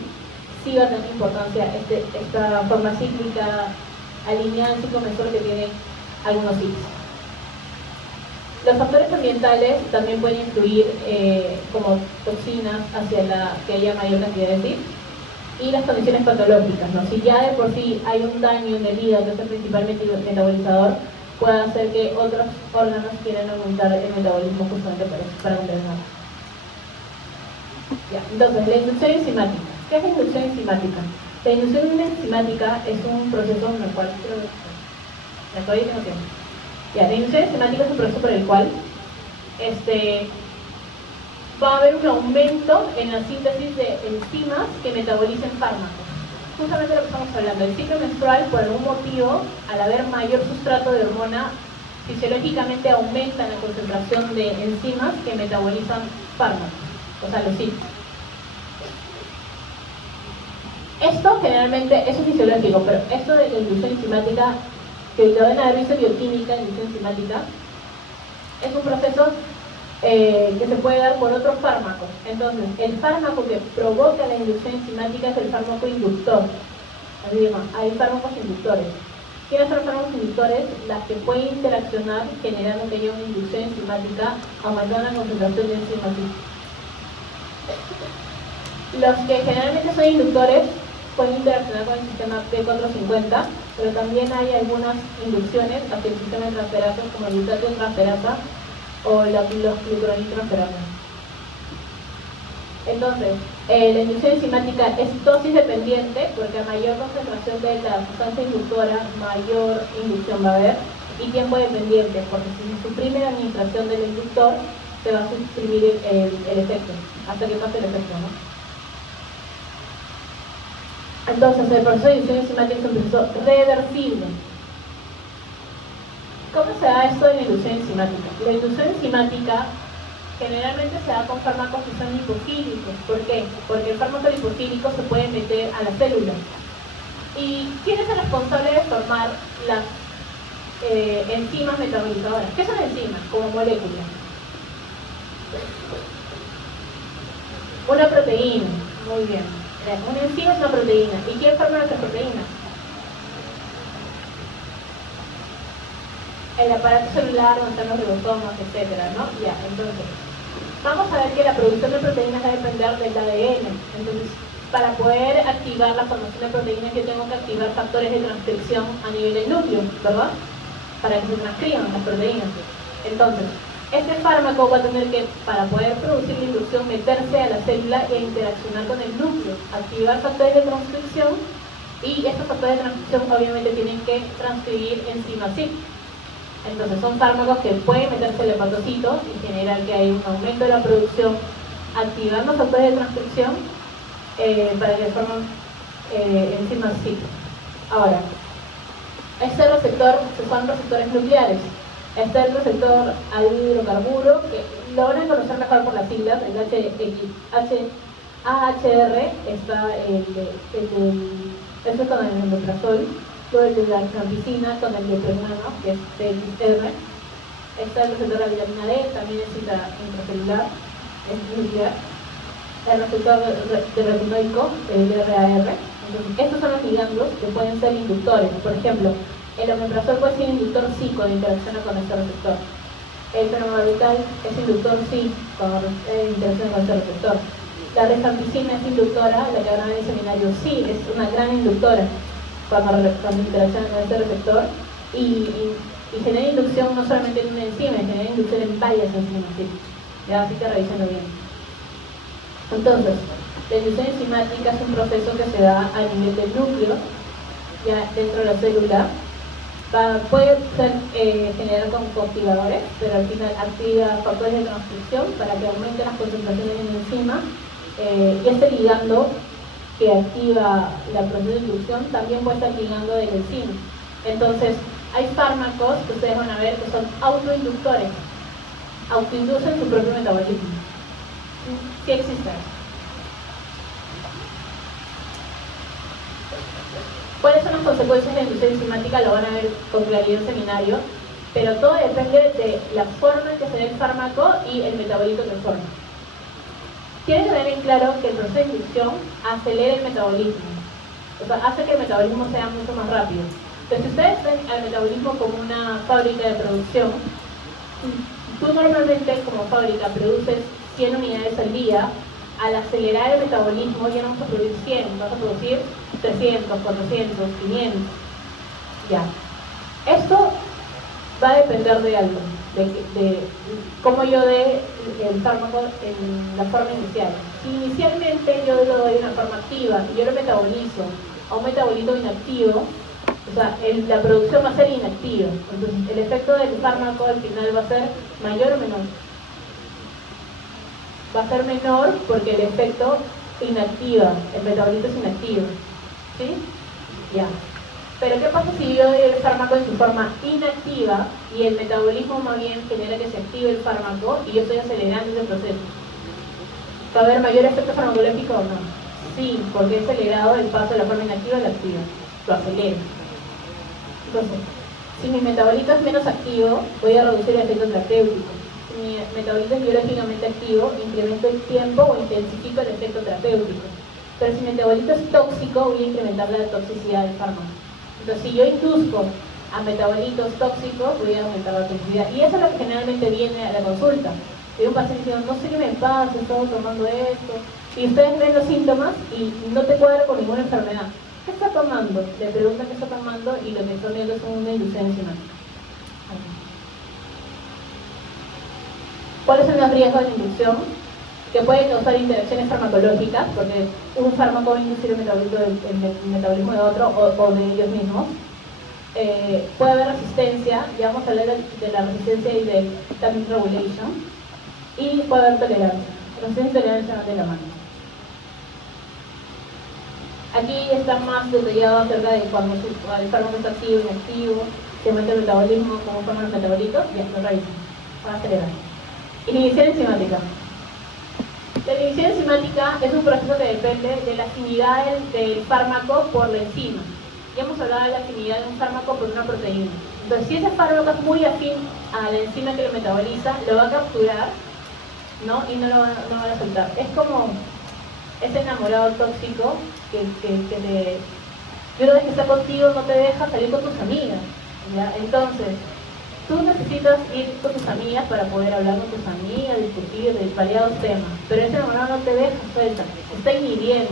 sí va a tener importancia esta forma cíclica alineada al ciclo menstrual que tiene algunos ciclos. Los factores ambientales también pueden influir como toxinas hacia que haya mayor cantidad de CIT, y las condiciones patológicas, ¿no? Si ya de por sí hay un daño en el hígado, que es el principal metabolizador, puede hacer que otros órganos quieran aumentar el metabolismo justamente para compensar. Ya, entonces, la inducción enzimática. ¿Qué es la inducción enzimática? La inducción enzimática es un proceso en el cual la inducción enzimática es un proceso por el cual va a haber un aumento en la síntesis de enzimas que metabolicen fármacos. Justamente lo que estamos hablando, el ciclo menstrual, por algún motivo, al haber mayor sustrato de hormona, fisiológicamente aumenta la concentración de enzimas que metabolizan fármacos, o sea, los CIT. Esto generalmente, eso es fisiológico, pero esto de la inducción enzimática, que lo deben haber visto en bioquímica, inducción enzimática, es un proceso que se puede dar por otros fármacos. Entonces, el fármaco que provoca la inducción enzimática es el fármaco inductor. Así que hay fármacos inductores. ¿Quiénes son los fármacos inductores? Las que pueden interaccionar generando que haya una inducción enzimática, aumentando la concentración de enzimas. Los que generalmente son inductores pueden interaccionar con el sistema P450, pero también hay algunas inducciones hacia el sistema de transferasas, como el glutato transferasa o los glucuroniltransferasa. Entonces, la inducción enzimática es dosis dependiente, porque a mayor concentración de la sustancia inductora, mayor inducción va a haber, y tiempo dependiente, porque si se suprime la administración del inductor, se va a suprimir el efecto, hasta que pase el efecto, ¿no? Entonces, el proceso de inducción enzimática es un proceso reversible. ¿Cómo se da esto de la inducción enzimática? La inducción enzimática generalmente se da con fármacos que son lipofílicos. ¿Por qué? Porque el fármaco lipofílico se puede meter a la célula. ¿Y quién es el responsable de formar las enzimas metabolizadoras? ¿Qué son enzimas? Como moléculas. Una proteína. Muy bien. Una enzima es una proteína. ¿Y quién forma nuestras proteínas? El aparato celular, donde están los ribosomas, etcétera, ¿no? Ya, entonces, vamos a ver que la producción de proteínas va a depender del ADN. Entonces, para poder activar la formación de proteínas, yo tengo que activar factores de transcripción a nivel del núcleo, ¿verdad? Para que se transcriban las proteínas. Entonces, este fármaco va a tener que, para poder producir la inducción, meterse a la célula e interaccionar con el núcleo, activar factores de transcripción, y estos factores de transcripción obviamente tienen que transcribir enzimas CIT. Entonces son fármacos que pueden meterse al hepatocito y generar que hay un aumento de la producción, activando factores de transcripción para que formen enzimas CIT. Ahora, este receptor son receptores nucleares. Está el receptor al hidrocarburo, que lo van a conocer mejor por las siglas, el AHR, está eso es con el omeprazol, luego el de la rifampicina con el dipregmano, que es TXR. Está el receptor de la vitamina D, también es intracelular, es nuclear. El receptor de retinoico, el DRAR. Entonces, estos son los ligandos que pueden ser inductores. Por ejemplo, el omeprazol puede ser inductor sí cuando interacciona con este receptor. El fenobarbital es inductor sí cuando interacciona con este receptor. La rifampicina es inductora, la que habrá en el seminario sí, es una gran inductora cuando interacciona con este receptor y genera inducción no solamente en una enzima, genera inducción en varias enzimas, ¿sí? Ya, así que revísenlo bien. Entonces, la inducción enzimática es un proceso que se da a nivel del núcleo, ya dentro de la célula. Puede generar con coactivadores, pero al final activa factores de transcripción para que aumenten las concentraciones en la enzima. Y este ligando que activa la proceso de inducción también puede estar ligando de la enzima. Entonces, hay fármacos que ustedes van a ver que son autoinductores, autoinducen su propio metabolismo. Sí existe. ¿Cuáles son las consecuencias de la inducción enzimática? Lo van a ver con claridad en el seminario, pero todo depende de la forma en que se da el fármaco y el metabolito que forma. Tienen que tener en claro que el proceso de inducción acelera el metabolismo, o sea, hace que el metabolismo sea mucho más rápido. Entonces, si ustedes ven al metabolismo como una fábrica de producción, tú normalmente como fábrica produces 100 unidades al día. Al acelerar el metabolismo ya no vas a producir 100, vas a producir 300, 400, 500. Ya. Esto va a depender de algo, de cómo yo dé el fármaco en la forma inicial. Si inicialmente yo lo doy de una forma activa y yo lo metabolizo a un metabolito inactivo, o sea, la producción va a ser inactiva. Entonces, el efecto del fármaco al final va a ser mayor o menor. Va a ser menor porque el efecto inactiva, el metabolito es inactivo. ¿Sí? Ya. Pero ¿qué pasa si yo doy el fármaco en su forma inactiva y el metabolismo más bien genera que se active el fármaco y yo estoy acelerando ese proceso? ¿Va a haber mayor efecto farmacológico o no? Sí, porque he acelerado el paso de la forma inactiva a la activa. Lo acelero. Entonces, si mi metabolito es menos activo, voy a reducir el efecto terapéutico. Si mi metabolito es biológicamente activo, incremento el tiempo o intensifico el efecto terapéutico. Pero si mi metabolito es tóxico, voy a incrementar la toxicidad del fármaco. Entonces, si yo induzco a metabolitos tóxicos, voy a aumentar la toxicidad. Y eso es lo que generalmente viene a la consulta. Hay un paciente diciendo, no sé qué me pasa, he estado tomando esto. Y ustedes ven los síntomas y no te cuadra con ninguna enfermedad. ¿Qué está tomando? Le preguntan qué está tomando y lo que están viendo es una inducción enzimática. ¿Cuáles son los riesgos de inducción? Que pueden causar interacciones farmacológicas, porque un fármaco va a inducir el metabolismo de otro o de ellos mismos. Puede haber resistencia, ya vamos a hablar de la resistencia y del timing regulation, y puede haber tolerancia. Resistencia y tolerancia van de la mano. Aquí está más detallado acerca de cuando el fármaco está activo, inactivo, se aumenta el metabolismo, cómo forman los metabolitos, ya lo revisan. Para acelerar. Inhibición enzimática. La inhibición enzimática es un proceso que depende de la afinidad del fármaco por la enzima. Ya hemos hablado de la afinidad de un fármaco por una proteína. Entonces, si ese fármaco es muy afín a la enzima que lo metaboliza, lo va a capturar, ¿no? Y no lo va a soltar. Es como ese enamorado tóxico que una vez que está contigo no te deja salir con tus amigas, ¿ya? Entonces, tú necesitas ir con tus amigas para poder hablar con tus amigas, discutir de variados temas, pero ese enamorado no te deja suelta, está inhibiendo.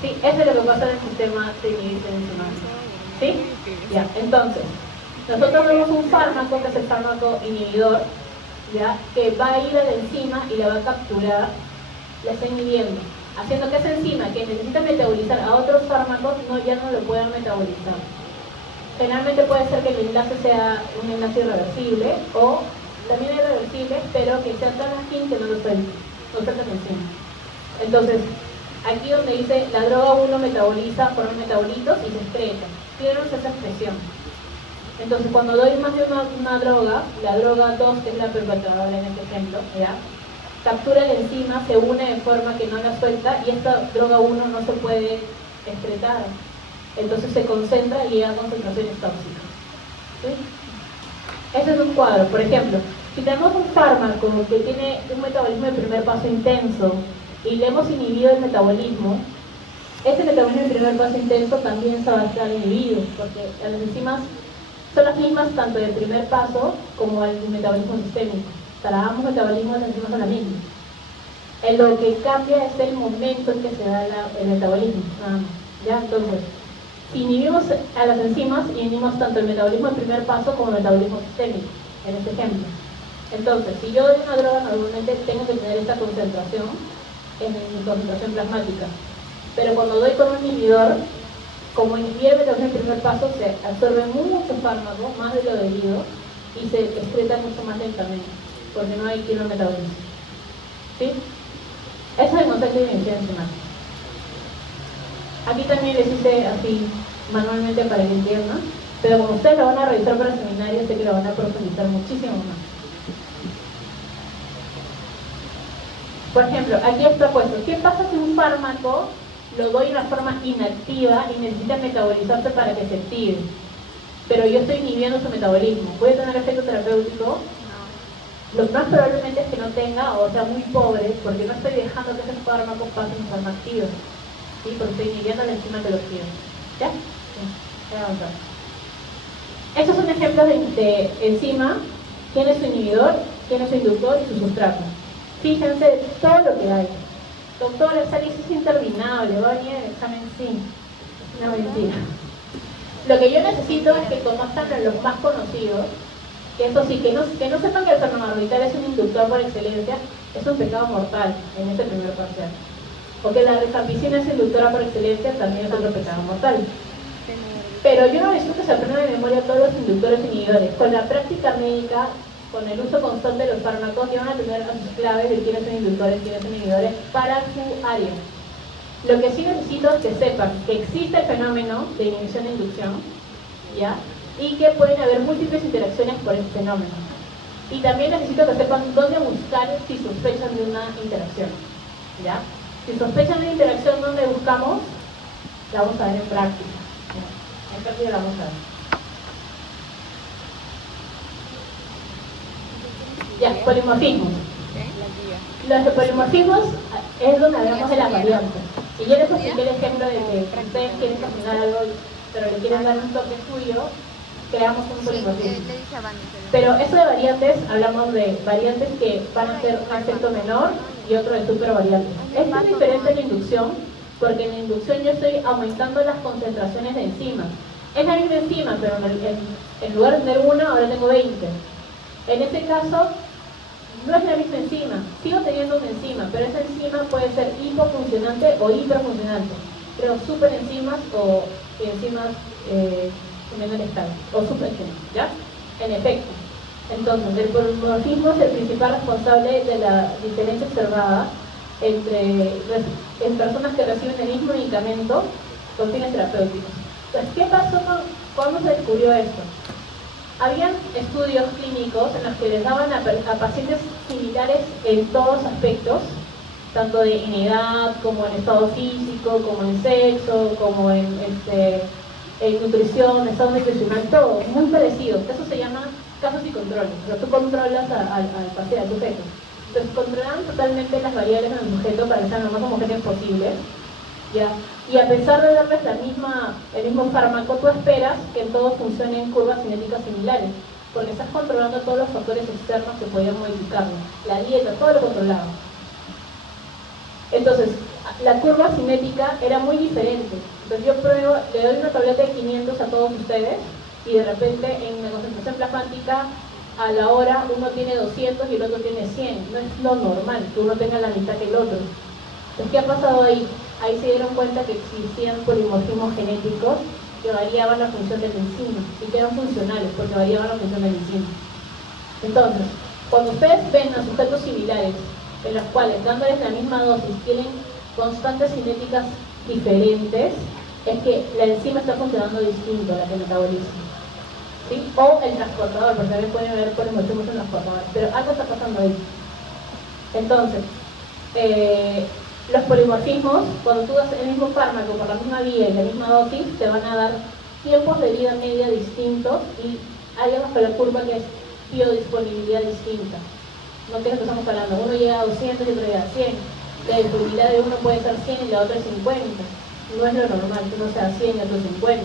Sí, eso es lo que pasa en el sistema de inhibición enzimática. ¿Sí? Ya, entonces, nosotros vemos un fármaco que es el fármaco inhibidor, ¿ya? Que va a ir a la enzima y la va a capturar, la está inhibiendo, haciendo que esa enzima que necesita metabolizar a otros fármacos ya no lo puedan metabolizar. Generalmente puede ser que el enlace sea un enlace irreversible o también es reversible, pero que sea tan afín que no lo suelte, no suelte enzima. Entonces, aquí donde dice la droga 1 metaboliza, forma metabolitos y se excreta. Fíjenos esa expresión. Entonces, cuando doy más de una droga, la droga 2, que es la perpetradora en este ejemplo, ¿ya? Captura la enzima, se une de forma que no la suelta y esta droga 1 no se puede excretar. Entonces se concentra y llega a concentraciones tóxicas. ¿Sí? Ese es un cuadro. Por ejemplo, si tenemos un fármaco que tiene un metabolismo de primer paso intenso y le hemos inhibido el metabolismo, ese metabolismo de primer paso intenso también se va a estar inhibido, porque las enzimas son las mismas tanto del primer paso como el metabolismo sistémico. Para ambos metabolismos las enzimas son las mismas. Lo que cambia es el momento en que se da el metabolismo. ¿Ya? Entonces, si inhibimos a las enzimas, inhibimos tanto el metabolismo de primer paso como el metabolismo sistémico, en este ejemplo. Entonces, si yo doy una droga, normalmente tengo que tener esta concentración en mi concentración plasmática. Pero cuando doy con un inhibidor, como inhibir el metabolismo de primer paso, se absorbe mucho fármaco, más de lo debido, y se excreta mucho más lentamente, porque no hay quien lo metabolice. ¿Sí? Eso es el concepto de inhibición enzimática. Aquí también les hice así manualmente para que entiendan, pero como ustedes lo van a revisar para el seminario, sé que lo van a profundizar muchísimo más. Por ejemplo, aquí está puesto, ¿qué pasa si un fármaco lo doy de una forma inactiva y necesita metabolizarse para que se active? Pero yo estoy inhibiendo su metabolismo. ¿Puede tener efecto terapéutico? No. Lo más probablemente es que no tenga, o sea, muy pobre, porque no estoy dejando que ese fármaco pase en forma activa. ¿Sí? Porque estoy inhibiendo la enzima que lo activa. ¿Ya? Sí. Voy a avanzar. Estos son ejemplos de enzima. ¿Quién es su inhibidor? ¿Quién es su inductor? Y su sustrato. Fíjense todo lo que hay. Doctor, esa lista es interminable. ¿Va a venir el examen? Sí. Es una mentira. Lo que yo necesito es que conozcan a los más conocidos, que eso sí, que no sepan que el fenobarbital es un inductor por excelencia, es un pecado mortal en este primer parcial. Porque la rifampicina es inductora por excelencia, también es otro pecado mortal. Pero yo no necesito que se aprendan de memoria todos los inductores inhibidores. Con la práctica médica, con el uso constante de los fármacos, ya van a tener sus claves de quiénes son inductores, quiénes son inhibidores para su área. Lo que sí necesito es que sepan que existe el fenómeno de inhibición e inducción, ¿ya? Y que pueden haber múltiples interacciones por este fenómeno. Y también necesito que sepan dónde buscar si sospechan de una interacción, ¿ya? Si sospechan de una interacción, ¿dónde buscamos? La vamos a ver en práctica. ¿Ya? En práctica la vamos a ver. Ya, polimorfismos. Los de polimorfismos es donde hablamos de las variantes. Y yo les expliqué el ejemplo de que ustedes quieren cocinar algo, pero le quieren dar un toque suyo, creamos un polimorfismo. Pero eso de variantes, hablamos de variantes que van a ser un efecto menor y otro de supervariantes. Esto es diferente en la inducción, porque en la inducción yo estoy aumentando las concentraciones de enzimas. Es la misma enzima, pero en lugar de tener una, ahora tengo 20. En este caso, no es la misma enzima, sigo teniendo una enzima, pero esa enzima puede ser hipofuncionante o hiperfuncionante. Creo superenzimas o enzimas en menor escala, o superenzimas, ¿ya? En efecto. Entonces, el polimorfismo es el principal responsable de la diferencia observada en personas que reciben el mismo medicamento con fines terapéuticos. Entonces, ¿qué pasó cuando se descubrió esto? Habían estudios clínicos en los que les daban a pacientes similares en todos aspectos, tanto en edad, como en estado físico, como en sexo, como en nutrición, estado nutricional, todo, muy parecido. Eso se llama casos y controles. O sea, tú controlas al paciente, al sujeto. Entonces, controlan totalmente las variables en el sujeto para que sean lo más homogéneos posible. ¿Ya? Y a pesar de darles el mismo fármaco, tú esperas que en todo funcionen curvas cinéticas similares, porque estás controlando todos los factores externos que podían modificarlo. La dieta, todo lo controlaba. Entonces, la curva cinética era muy diferente. Entonces yo pruebo, le doy una tableta de 500 a todos ustedes, y de repente en la concentración plasmática, a la hora uno tiene 200 y el otro tiene 100. No es lo normal que uno tenga la mitad que el otro. Entonces, ¿qué ha pasado ahí? Ahí se dieron cuenta que existían polimorfismos genéticos que variaban la función del enzima y que eran funcionales porque variaban la función del enzima. Entonces, cuando ustedes ven a sujetos similares en los cuales dándoles la misma dosis tienen constantes cinéticas diferentes, es que la enzima está funcionando distinto a la que metaboliza. ¿sí? O el transportador, porque también pueden haber polimorfismos en transportadores, pero algo está pasando ahí. Entonces, los polimorfismos, cuando tú das el mismo fármaco por la misma vía y la misma dosis, te van a dar tiempos de vida media distintos y hay algo con la curva que es biodisponibilidad distinta. No es lo que estamos hablando, uno llega a 200 y otro llega a 100. La disponibilidad de uno puede ser 100 y la otra es 50. No es lo normal que uno sea 100 y otro 50.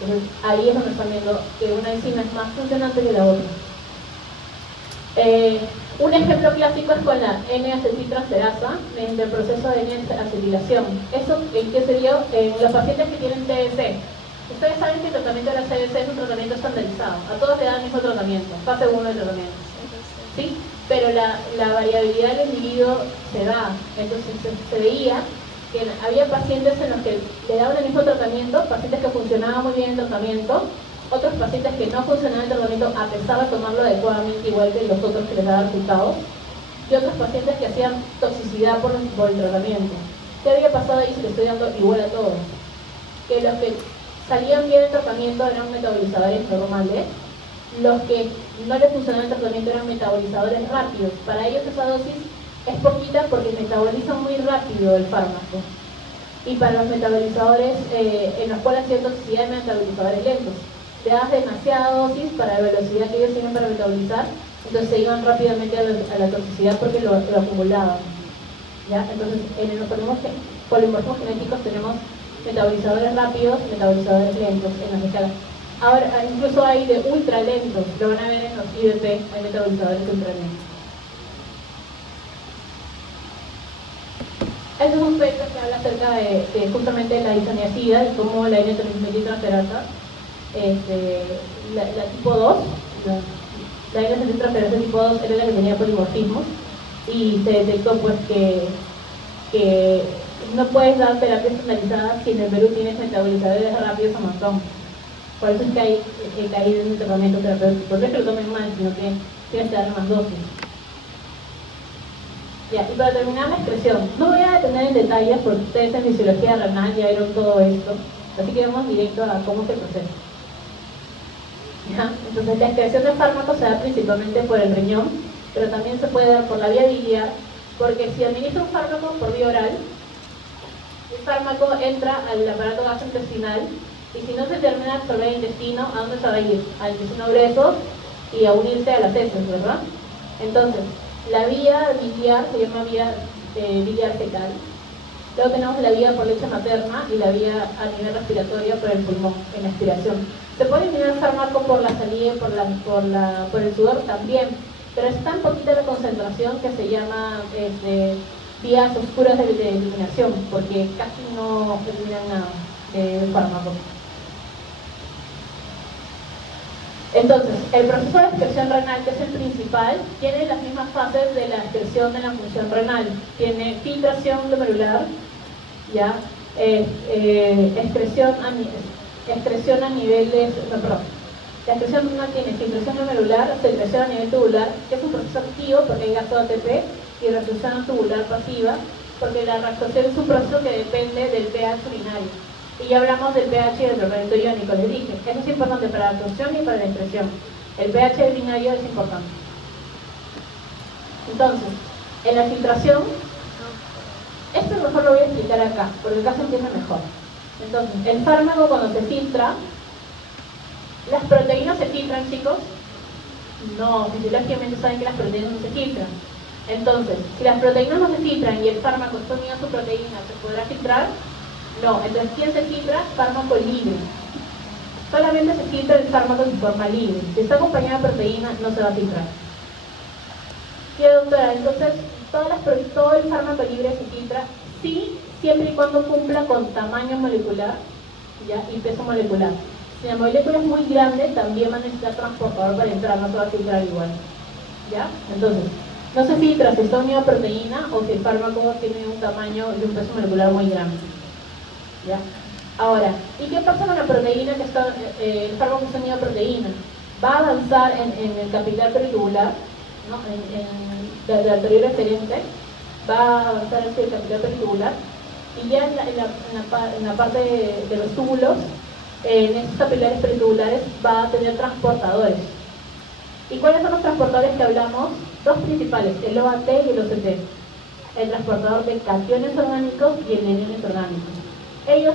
Entonces, ahí es donde están viendo que una enzima es más funcionante que la otra. Un ejemplo clásico es con la N-acetiltransferasa mediante el proceso de N-acetilación. ¿Eso en qué se dio? En los pacientes que tienen TBC. Ustedes saben que el tratamiento de la CBC es un tratamiento estandarizado. A todos le dan el mismo tratamiento, fase 1 de tratamiento. ¿Sí? Pero la variabilidad del individuo se da. Entonces se veía que había pacientes en los que le daban el mismo tratamiento, pacientes que funcionaban muy bien el tratamiento, otros pacientes que no funcionaban el tratamiento a pesar de tomarlo adecuadamente, igual que los otros que les daban resultados, y otros pacientes que hacían toxicidad por el tratamiento. ¿Qué había pasado ahí si le estoy dando igual a todos? Que los que salían bien del tratamiento eran metabolizadores normales, los que no les funcionaba el tratamiento eran metabolizadores rápidos. Para ellos esa dosis es poquita porque metabolizan muy rápido el fármaco. Y para los metabolizadores en los cuales hay toxicidad de metabolizadores lentos, te das demasiada dosis para la velocidad que ellos tienen para metabolizar, entonces se iban rápidamente a la toxicidad porque lo acumulaban. ¿Ya? Entonces en los polimorfismos genéticos tenemos metabolizadores rápidos, metabolizadores lentos en las escalas. Ahora, incluso hay de ultra lentos, lo van a ver en los IBP, hay metabolizadores ultra lentos. Este es un paper que habla acerca de justamente de la isoniazida y cómo la N-acetiltransferasa, la tipo 2, la N-acetiltransferasa tipo 2 era la que tenía polimorfismos y se detectó pues que no puedes dar terapias personalizadas si en el Perú tienes metabolizadores rápidos a montón. Por eso es que hay caído en el tratamiento terapéutico. No es que lo tomen mal, sino que tienes que dar más dosis. Ya, y para terminar la expresión, no voy a detener en detalles porque ustedes en fisiología renal ya vieron todo esto, así que vamos directo a cómo se procesa. ¿Ya? Entonces la excreción de fármacos se da principalmente por el riñón, pero también se puede dar por la vía biliar, porque si administra un fármaco por vía oral, el fármaco entra al aparato gastrointestinal y si no se termina de absorber el intestino, ¿a dónde se va a ir? Al intestino grueso y a unirse a las heces, ¿verdad? Entonces, la vía biliar se llama vía biliar fecal. Luego tenemos la vía por leche materna y la vía a nivel respiratorio por el pulmón, en la expiración. Se puede eliminar el fármaco por la salida y por el sudor también, pero es tan poquita la concentración que se llama vías oscuras de eliminación, porque casi no eliminan nada del fármaco. Entonces, el proceso de excreción renal, que es el principal, tiene las mismas fases de la excreción de la función renal. Tiene filtración glomerular, ¿ya? Excreción a niveles, no, perdón. La excreción renal tiene filtración glomerular, secreción a nivel tubular, que es un proceso activo porque hay gasto ATP, y reabsorción tubular pasiva, porque la reabsorción es un proceso que depende del pH urinario. Y ya hablamos del pH y del tratamiento iónico, les dije. Eso es importante para la absorción y para la excreción. El pH urinario es importante. Entonces, en la filtración, esto mejor lo voy a explicar acá, porque acá se entiende mejor. Entonces, el fármaco cuando se filtra, ¿las proteínas se filtran, chicos? No, fisiológicamente saben que las proteínas no se filtran. Entonces, si las proteínas no se filtran y el fármaco está unido a su proteína, ¿se podrá filtrar? No, entonces ¿quién se filtra? Fármaco libre. Solamente se filtra el fármaco en forma libre. Si está acompañado de proteína, no se va a filtrar. Sí, doctora, entonces todo el fármaco libre se filtra, sí, siempre y cuando cumpla con tamaño molecular, ¿ya? Y peso molecular. Si la molécula es muy grande, también va a necesitar transportador para entrar, no se va a filtrar igual. ¿Ya? Entonces, no se filtra si está unido a proteína o si el fármaco tiene un tamaño y un peso molecular muy grande. ¿Ya? Ahora, ¿y qué pasa con la proteína que está, el fármaco está unido a proteína? Va a avanzar en el capilar peritubular, ¿no? En la arteria referente, va a avanzar hacia el capilar peritubular y ya en la parte de los túbulos en estos capilares peritubulares va a tener transportadores. ¿Y cuáles son los transportadores que hablamos? Dos principales, el OAT y el OCT. El transportador de cationes orgánicos y el de aniones orgánicos. Ellos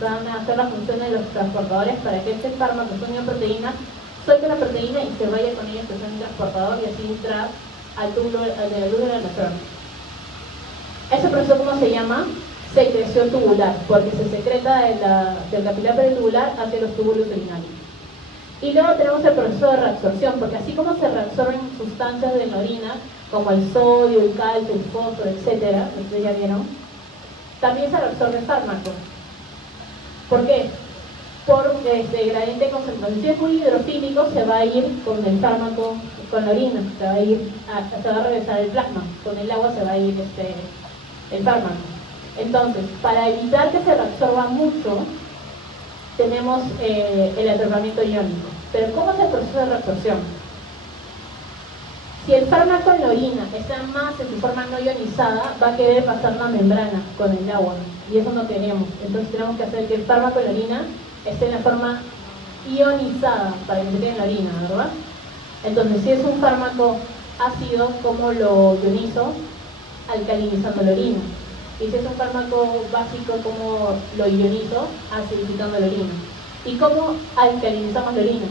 van a hacer la función de los transportadores para que este fármaco que son proteínas suelte la proteína y se vaya con ella que son un transportador y así entrar al túbulo de la luz de la nefrona. Ese proceso, ¿cómo se llama? Secreción tubular, porque se secreta del capilar peritubular hacia los túbulos urinarios. Y luego tenemos el proceso de reabsorción, porque así como se reabsorben sustancias de la orina, como el sodio, el calcio, el fósforo, etc., ustedes ya vieron, también se reabsorbe fármaco. ¿Por qué? Por gradiente de concentración. Si es muy hidrofílico, se va a ir con el fármaco, con la orina, se va a regresar el plasma, con el agua se va a ir el fármaco. Entonces, para evitar que se reabsorba mucho, tenemos el atrapamiento iónico. Pero ¿cómo es el proceso de reabsorción? Si el fármaco en la orina está más en su forma no ionizada, va a querer pasar la membrana con el agua, y eso no queremos. Entonces tenemos que hacer que el fármaco en la orina esté en la forma ionizada para que se quede en la orina, ¿verdad? Entonces, si es un fármaco ácido, ¿cómo lo ionizo? Alcalinizando la orina. Y si es un fármaco básico, ¿cómo lo ionizo? Acidificando la orina. ¿Y cómo alcalinizamos la orina?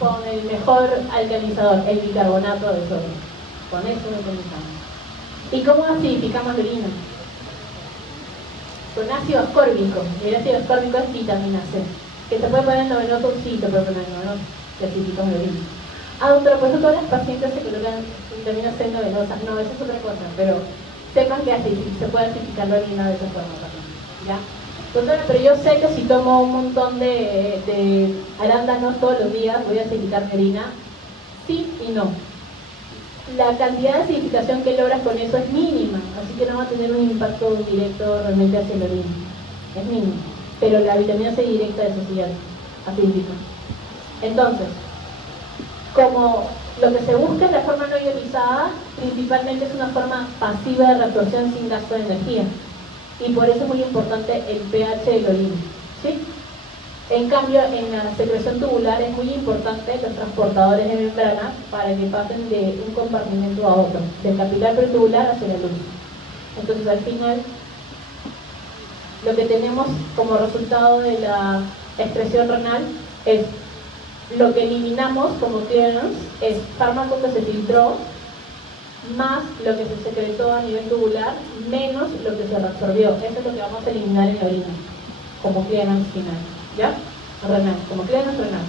Con el mejor alcalinizador, el bicarbonato de sodio. Con eso lo alcalinizamos. ¿Y cómo acidificamos la orina? Con ácido ascórbico. El ácido ascórbico es vitamina C, que se puede poner en novenoto un citopropanol, ¿no? Que acidificamos la orina. Pero por eso todas las pacientes se colocan vitamina C novenosa. No, eso es otra cosa, pero sepan que se puede acidificar la orina de esa forma también, ¿ya? Entonces, pero yo sé que si tomo un montón de arándanos todos los días, voy a acidificar mi orina. Sí y no. La cantidad de acidificación que logras con eso es mínima, así que no va a tener un impacto directo realmente hacia la orina. Es mínimo. Pero la vitamina C directa de eso sí acidifica. Entonces, como lo que se busca en la forma no ionizada, principalmente es una forma pasiva de reabsorción sin gasto de energía. Y por eso es muy importante el pH de la orina, ¿sí? En cambio, en la secreción tubular es muy importante los transportadores de membrana para que pasen de un compartimento a otro, del capilar peritubular hacia la luz. Entonces, al final, lo que tenemos como resultado de la excreción renal es lo que eliminamos como clearance, es fármaco que se filtró, más lo que se secretó a nivel tubular, menos lo que se reabsorbió. Eso es lo que vamos a eliminar en la orina, como clearance final, ¿ya? Renal, como clearance renal.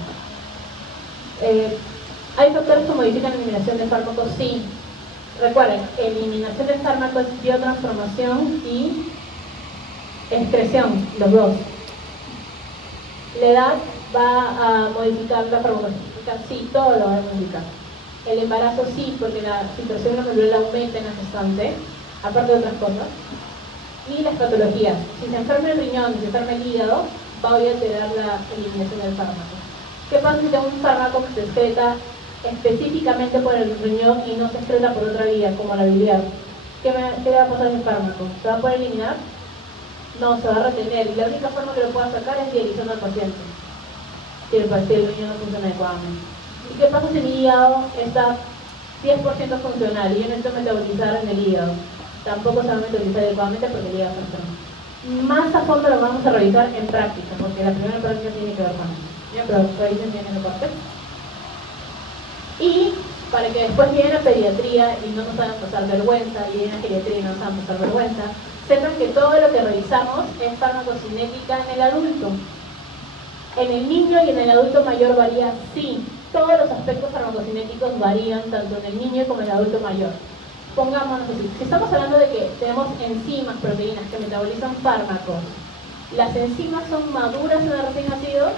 ¿Hay factores que modifican la eliminación de fármacos? Sí. Recuerden, eliminación de fármacos, biotransformación y excreción, los dos. La edad va a modificar la farmacológica, sí, todo lo va a modificar. El embarazo sí, porque la filtración glomerular aumenta en la gestante, aparte de otras cosas. Y las patologías. Si se enferma el riñón, si se enferma el hígado, va a alterar la eliminación del fármaco. ¿Qué pasa si tengo un fármaco que se excreta específicamente por el riñón y no se excreta por otra vía, como la biliar? ¿Qué le va a pasar al fármaco? ¿Se va a poder eliminar? No, se va a retener. Y la única forma que lo pueda sacar es dializando al paciente. Si el riñón no funciona adecuadamente. ¿Y qué pasa si mi hígado está 10% funcional y yo necesito metabolizar en el hígado? Tampoco se va a metabolizar adecuadamente porque el hígado está enfermo. Más a fondo lo vamos a revisar en práctica, porque la primera práctica tiene que ver con eso. ¿Ya? Pero revisen bien esa parte. Y para que después lleguen a pediatría y no nos hagan pasar vergüenza, y lleguen a geriatría y no nos hagan pasar vergüenza, sepan que todo lo que revisamos es farmacocinética en el adulto. En el niño y en el adulto mayor varía, sí. Todos los aspectos farmacocinéticos varían tanto en el niño como en el adulto mayor. Pongámonos así, si estamos hablando de que tenemos enzimas, proteínas que metabolizan fármacos, ¿las enzimas son maduras en el recién nacido?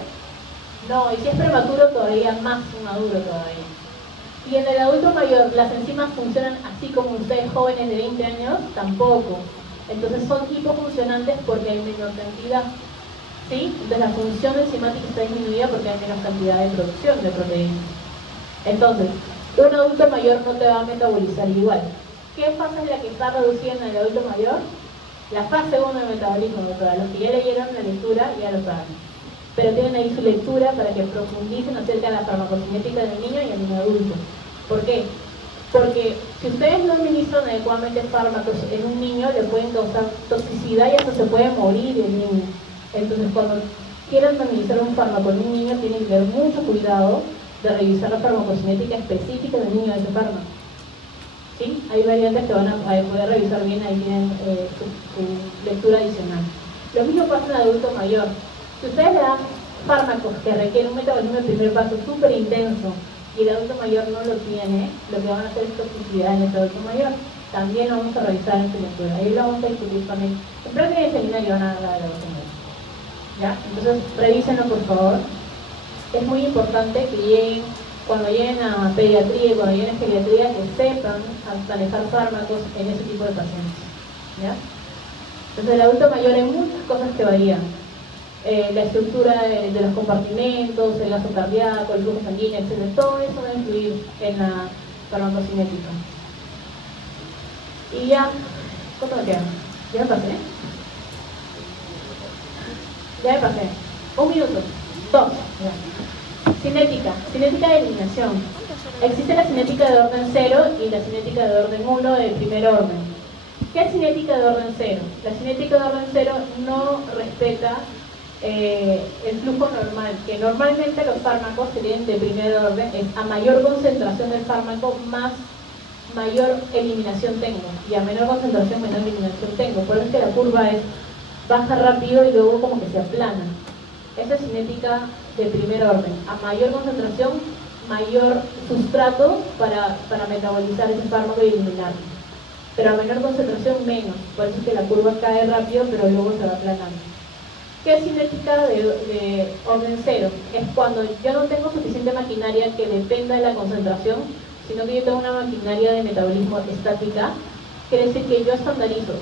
No, y si es prematuro todavía más maduro todavía. Y en el adulto mayor, ¿las enzimas funcionan así como ustedes jóvenes de 20 años? Tampoco. Entonces son hipofuncionantes porque hay menor cantidad. ¿Sí? Entonces la función enzimática está disminuida porque hay menos cantidad de producción de proteínas. Entonces, un adulto mayor no te va a metabolizar igual. ¿Qué fase es la que está reducida en el adulto mayor? La fase 1 del metabolismo, doctora, los que ya leyeron la lectura ya lo saben. Pero tienen ahí su lectura para que profundicen acerca de la farmacocinética del niño y el niño adulto. ¿Por qué? Porque si ustedes no administran adecuadamente fármacos en un niño, le pueden causar toxicidad y hasta se puede morir el niño. Entonces, cuando quieran administrar un fármaco en un niño, tienen que tener mucho cuidado de revisar la farmacocinética específica del niño de ese fármaco. ¿Sí? Hay variantes que van a poder revisar bien, ahí tienen su lectura adicional. Lo mismo pasa en el adulto mayor. Si ustedes le dan fármacos que requieren un metabolismo de primer paso súper intenso y el adulto mayor no lo tiene, lo que van a hacer es toxicidad en ese adulto mayor. También lo vamos a revisar en su lectura. Ahí lo vamos a discutir también. En práctica de seminario van a hablar del adulto mayor. ¿Ya? Entonces, revísenlo por favor. Es muy importante que lleguen, cuando lleguen a pediatría y cuando lleguen a geriatría, que sepan manejar fármacos en ese tipo de pacientes. ¿Ya? Entonces, el adulto mayor hay muchas cosas que varían. La estructura de los compartimentos, el gasto cardíaco, el flujo sanguíneo, etc. Todo eso va a influir en la farmacocinética. Y ya, ¿cuánto me queda? ¿Ya me pasé? Ya me pasé. 1 minuto. 2. Cinética de eliminación. Existe la cinética de orden 0 y la cinética de orden 1 de primer orden. ¿Qué es cinética de orden 0? La cinética de orden 0 no respeta el flujo normal, que normalmente los fármacos que tienen de primer orden es a mayor concentración del fármaco mayor eliminación tengo, y a menor concentración menor eliminación tengo. Por eso es que la curva es baja rápido y luego como que se aplana. Esa es cinética de primer orden. A mayor concentración, mayor sustrato para metabolizar ese fármaco y eliminarlo. Pero a menor concentración, menos. Por eso es que la curva cae rápido, pero luego se va aplanando. ¿Qué es cinética de orden 0? Es cuando yo no tengo suficiente maquinaria que dependa de la concentración, sino que yo tengo una maquinaria de metabolismo estática. Quiere decir que yo estandarizo.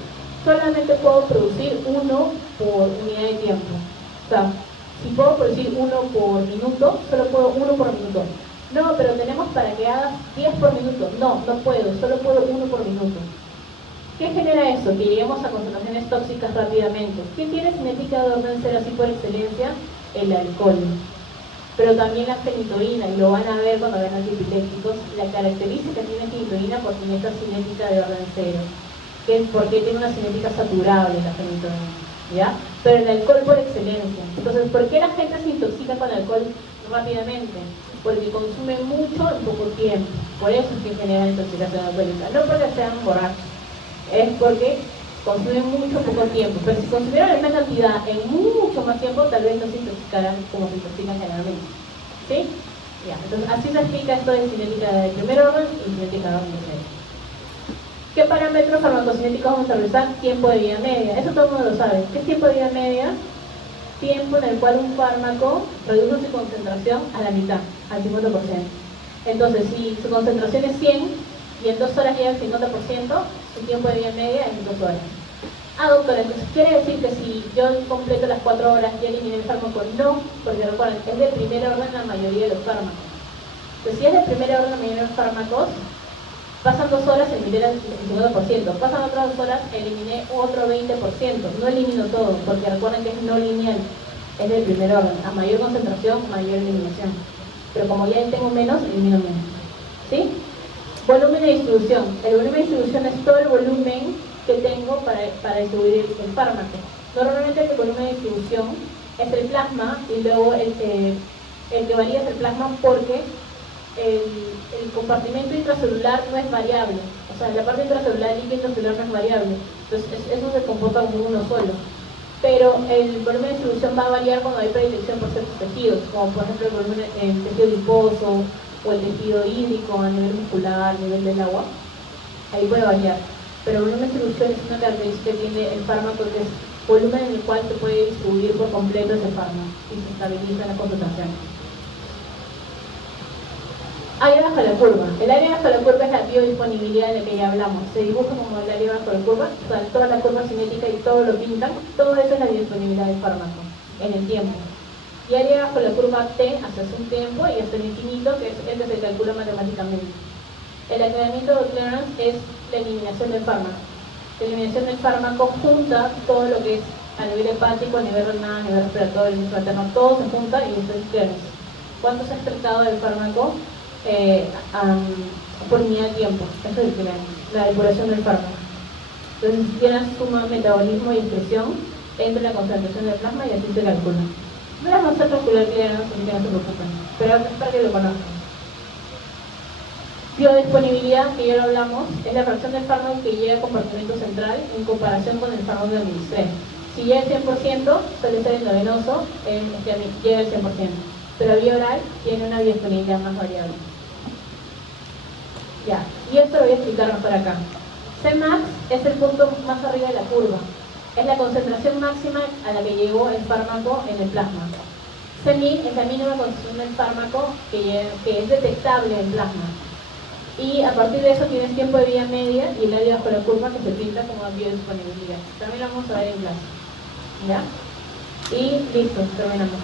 Solamente puedo producir 1 por unidad de tiempo. O sea, si puedo producir 1 por minuto, solo puedo 1 por minuto. No, pero tenemos para que hagas 10 por minuto. No, no puedo, solo puedo 1 por minuto. ¿Qué genera eso? Que lleguemos a concentraciones tóxicas rápidamente. ¿Qué tiene cinética de orden 0 así por excelencia? El alcohol. Pero también la fenitoína, y lo van a ver cuando vean antiepilépticos. La característica que tiene fenitoína porque tiene esta cinética de orden 0. Que es porque tiene una cinética saturable la fenitoína. ¿Ya? Pero el alcohol por excelencia. Entonces, ¿por qué la gente se intoxica con alcohol rápidamente? Porque consume mucho en poco tiempo. Por eso es que genera intoxicación alcohólica. No porque sean borrachos. Es porque consumen mucho en poco tiempo, pero si consumieran la misma cantidad en mucho más tiempo, tal vez no se intoxicarán como se intoxican generalmente. ¿Sí? Ya, entonces así se explica esto de cinética de primer orden y cinética de orden 0. ¿Qué parámetros farmacocinéticos vamos a revisar? Tiempo de vida media. Eso todo el mundo lo sabe. ¿Qué es tiempo de vida media? Tiempo en el cual un fármaco reduce su concentración a la mitad, al 50%. Entonces, si su concentración es 100 y en 2 horas llega al 50%, su tiempo de vida media es 2 horas. Ah, doctora, entonces quiere decir que si yo completo las 4 horas ya eliminé el fármaco. No, porque recuerden, es de primer orden la mayoría de los fármacos. Entonces, si es de primer orden la mayoría de los fármacos, pasan 2 horas, eliminé el 50%. Pasan otras 2 horas, eliminé otro 20%. No elimino todo, porque recuerden que es no lineal. Es del primer orden. A mayor concentración, mayor eliminación. Pero como ya tengo menos, elimino menos. ¿Sí? Volumen de distribución. El volumen de distribución es todo el volumen que tengo para distribuir el fármaco. Normalmente el volumen de distribución es el plasma y luego el que varía es el plasma porque el compartimento intracelular no es variable. O sea, la parte intracelular y intracelular no es variable. Entonces eso se comporta como uno solo. Pero el volumen de distribución va a variar cuando hay predilección por ciertos tejidos, como por ejemplo el volumen del tejido adiposo o el tejido hídrico a nivel muscular, a nivel del agua. Ahí puede variar. Pero el volumen de distribución es una característica que tiene el fármaco, que es volumen en el cual se puede distribuir por completo ese fármaco y se estabiliza la concentración. Área bajo la curva. El área bajo la curva es la biodisponibilidad de la que ya hablamos. Se dibuja como el área bajo la curva, o sea, toda la curva cinética y todo lo pintan. Todo eso es la biodisponibilidad del fármaco en el tiempo. Y área bajo la curva T hasta un tiempo y hasta el infinito, que es el que se calcula matemáticamente. El aclaramiento de clearance es la eliminación del fármaco. La eliminación del fármaco junta todo lo que es a nivel hepático, a nivel renal, a nivel respiratorio, a nivel materno, todo se junta y eso es clearance. ¿Cuánto se ha extractado del fármaco por unidad de tiempo? Eso es el clearance, la depuración del fármaco. Entonces tiene suma metabolismo y excreción entre la concentración del plasma y así se calcula. No las vamos a calcular clearance, así que no se preocupen, pero es para que lo conozcan. Biodisponibilidad, que ya lo hablamos, es la fracción del fármaco que llega al compartimento central en comparación con el fármaco que administré. Si llega al 100%, suele ser endovenoso, llega al 100%, pero vía oral tiene una biodisponibilidad más variable. Ya, y esto lo voy a explicar mejor acá. Cmax es el punto más arriba de la curva, es la concentración máxima a la que llegó el fármaco en el plasma. Cmin es la mínima concentración del fármaco que es detectable en plasma. Y a partir de eso tienes tiempo de vida media y el área bajo la curva que se pinta como biodisponibilidad. También lo vamos a ver en clase. ¿Ya? Y listo, terminamos.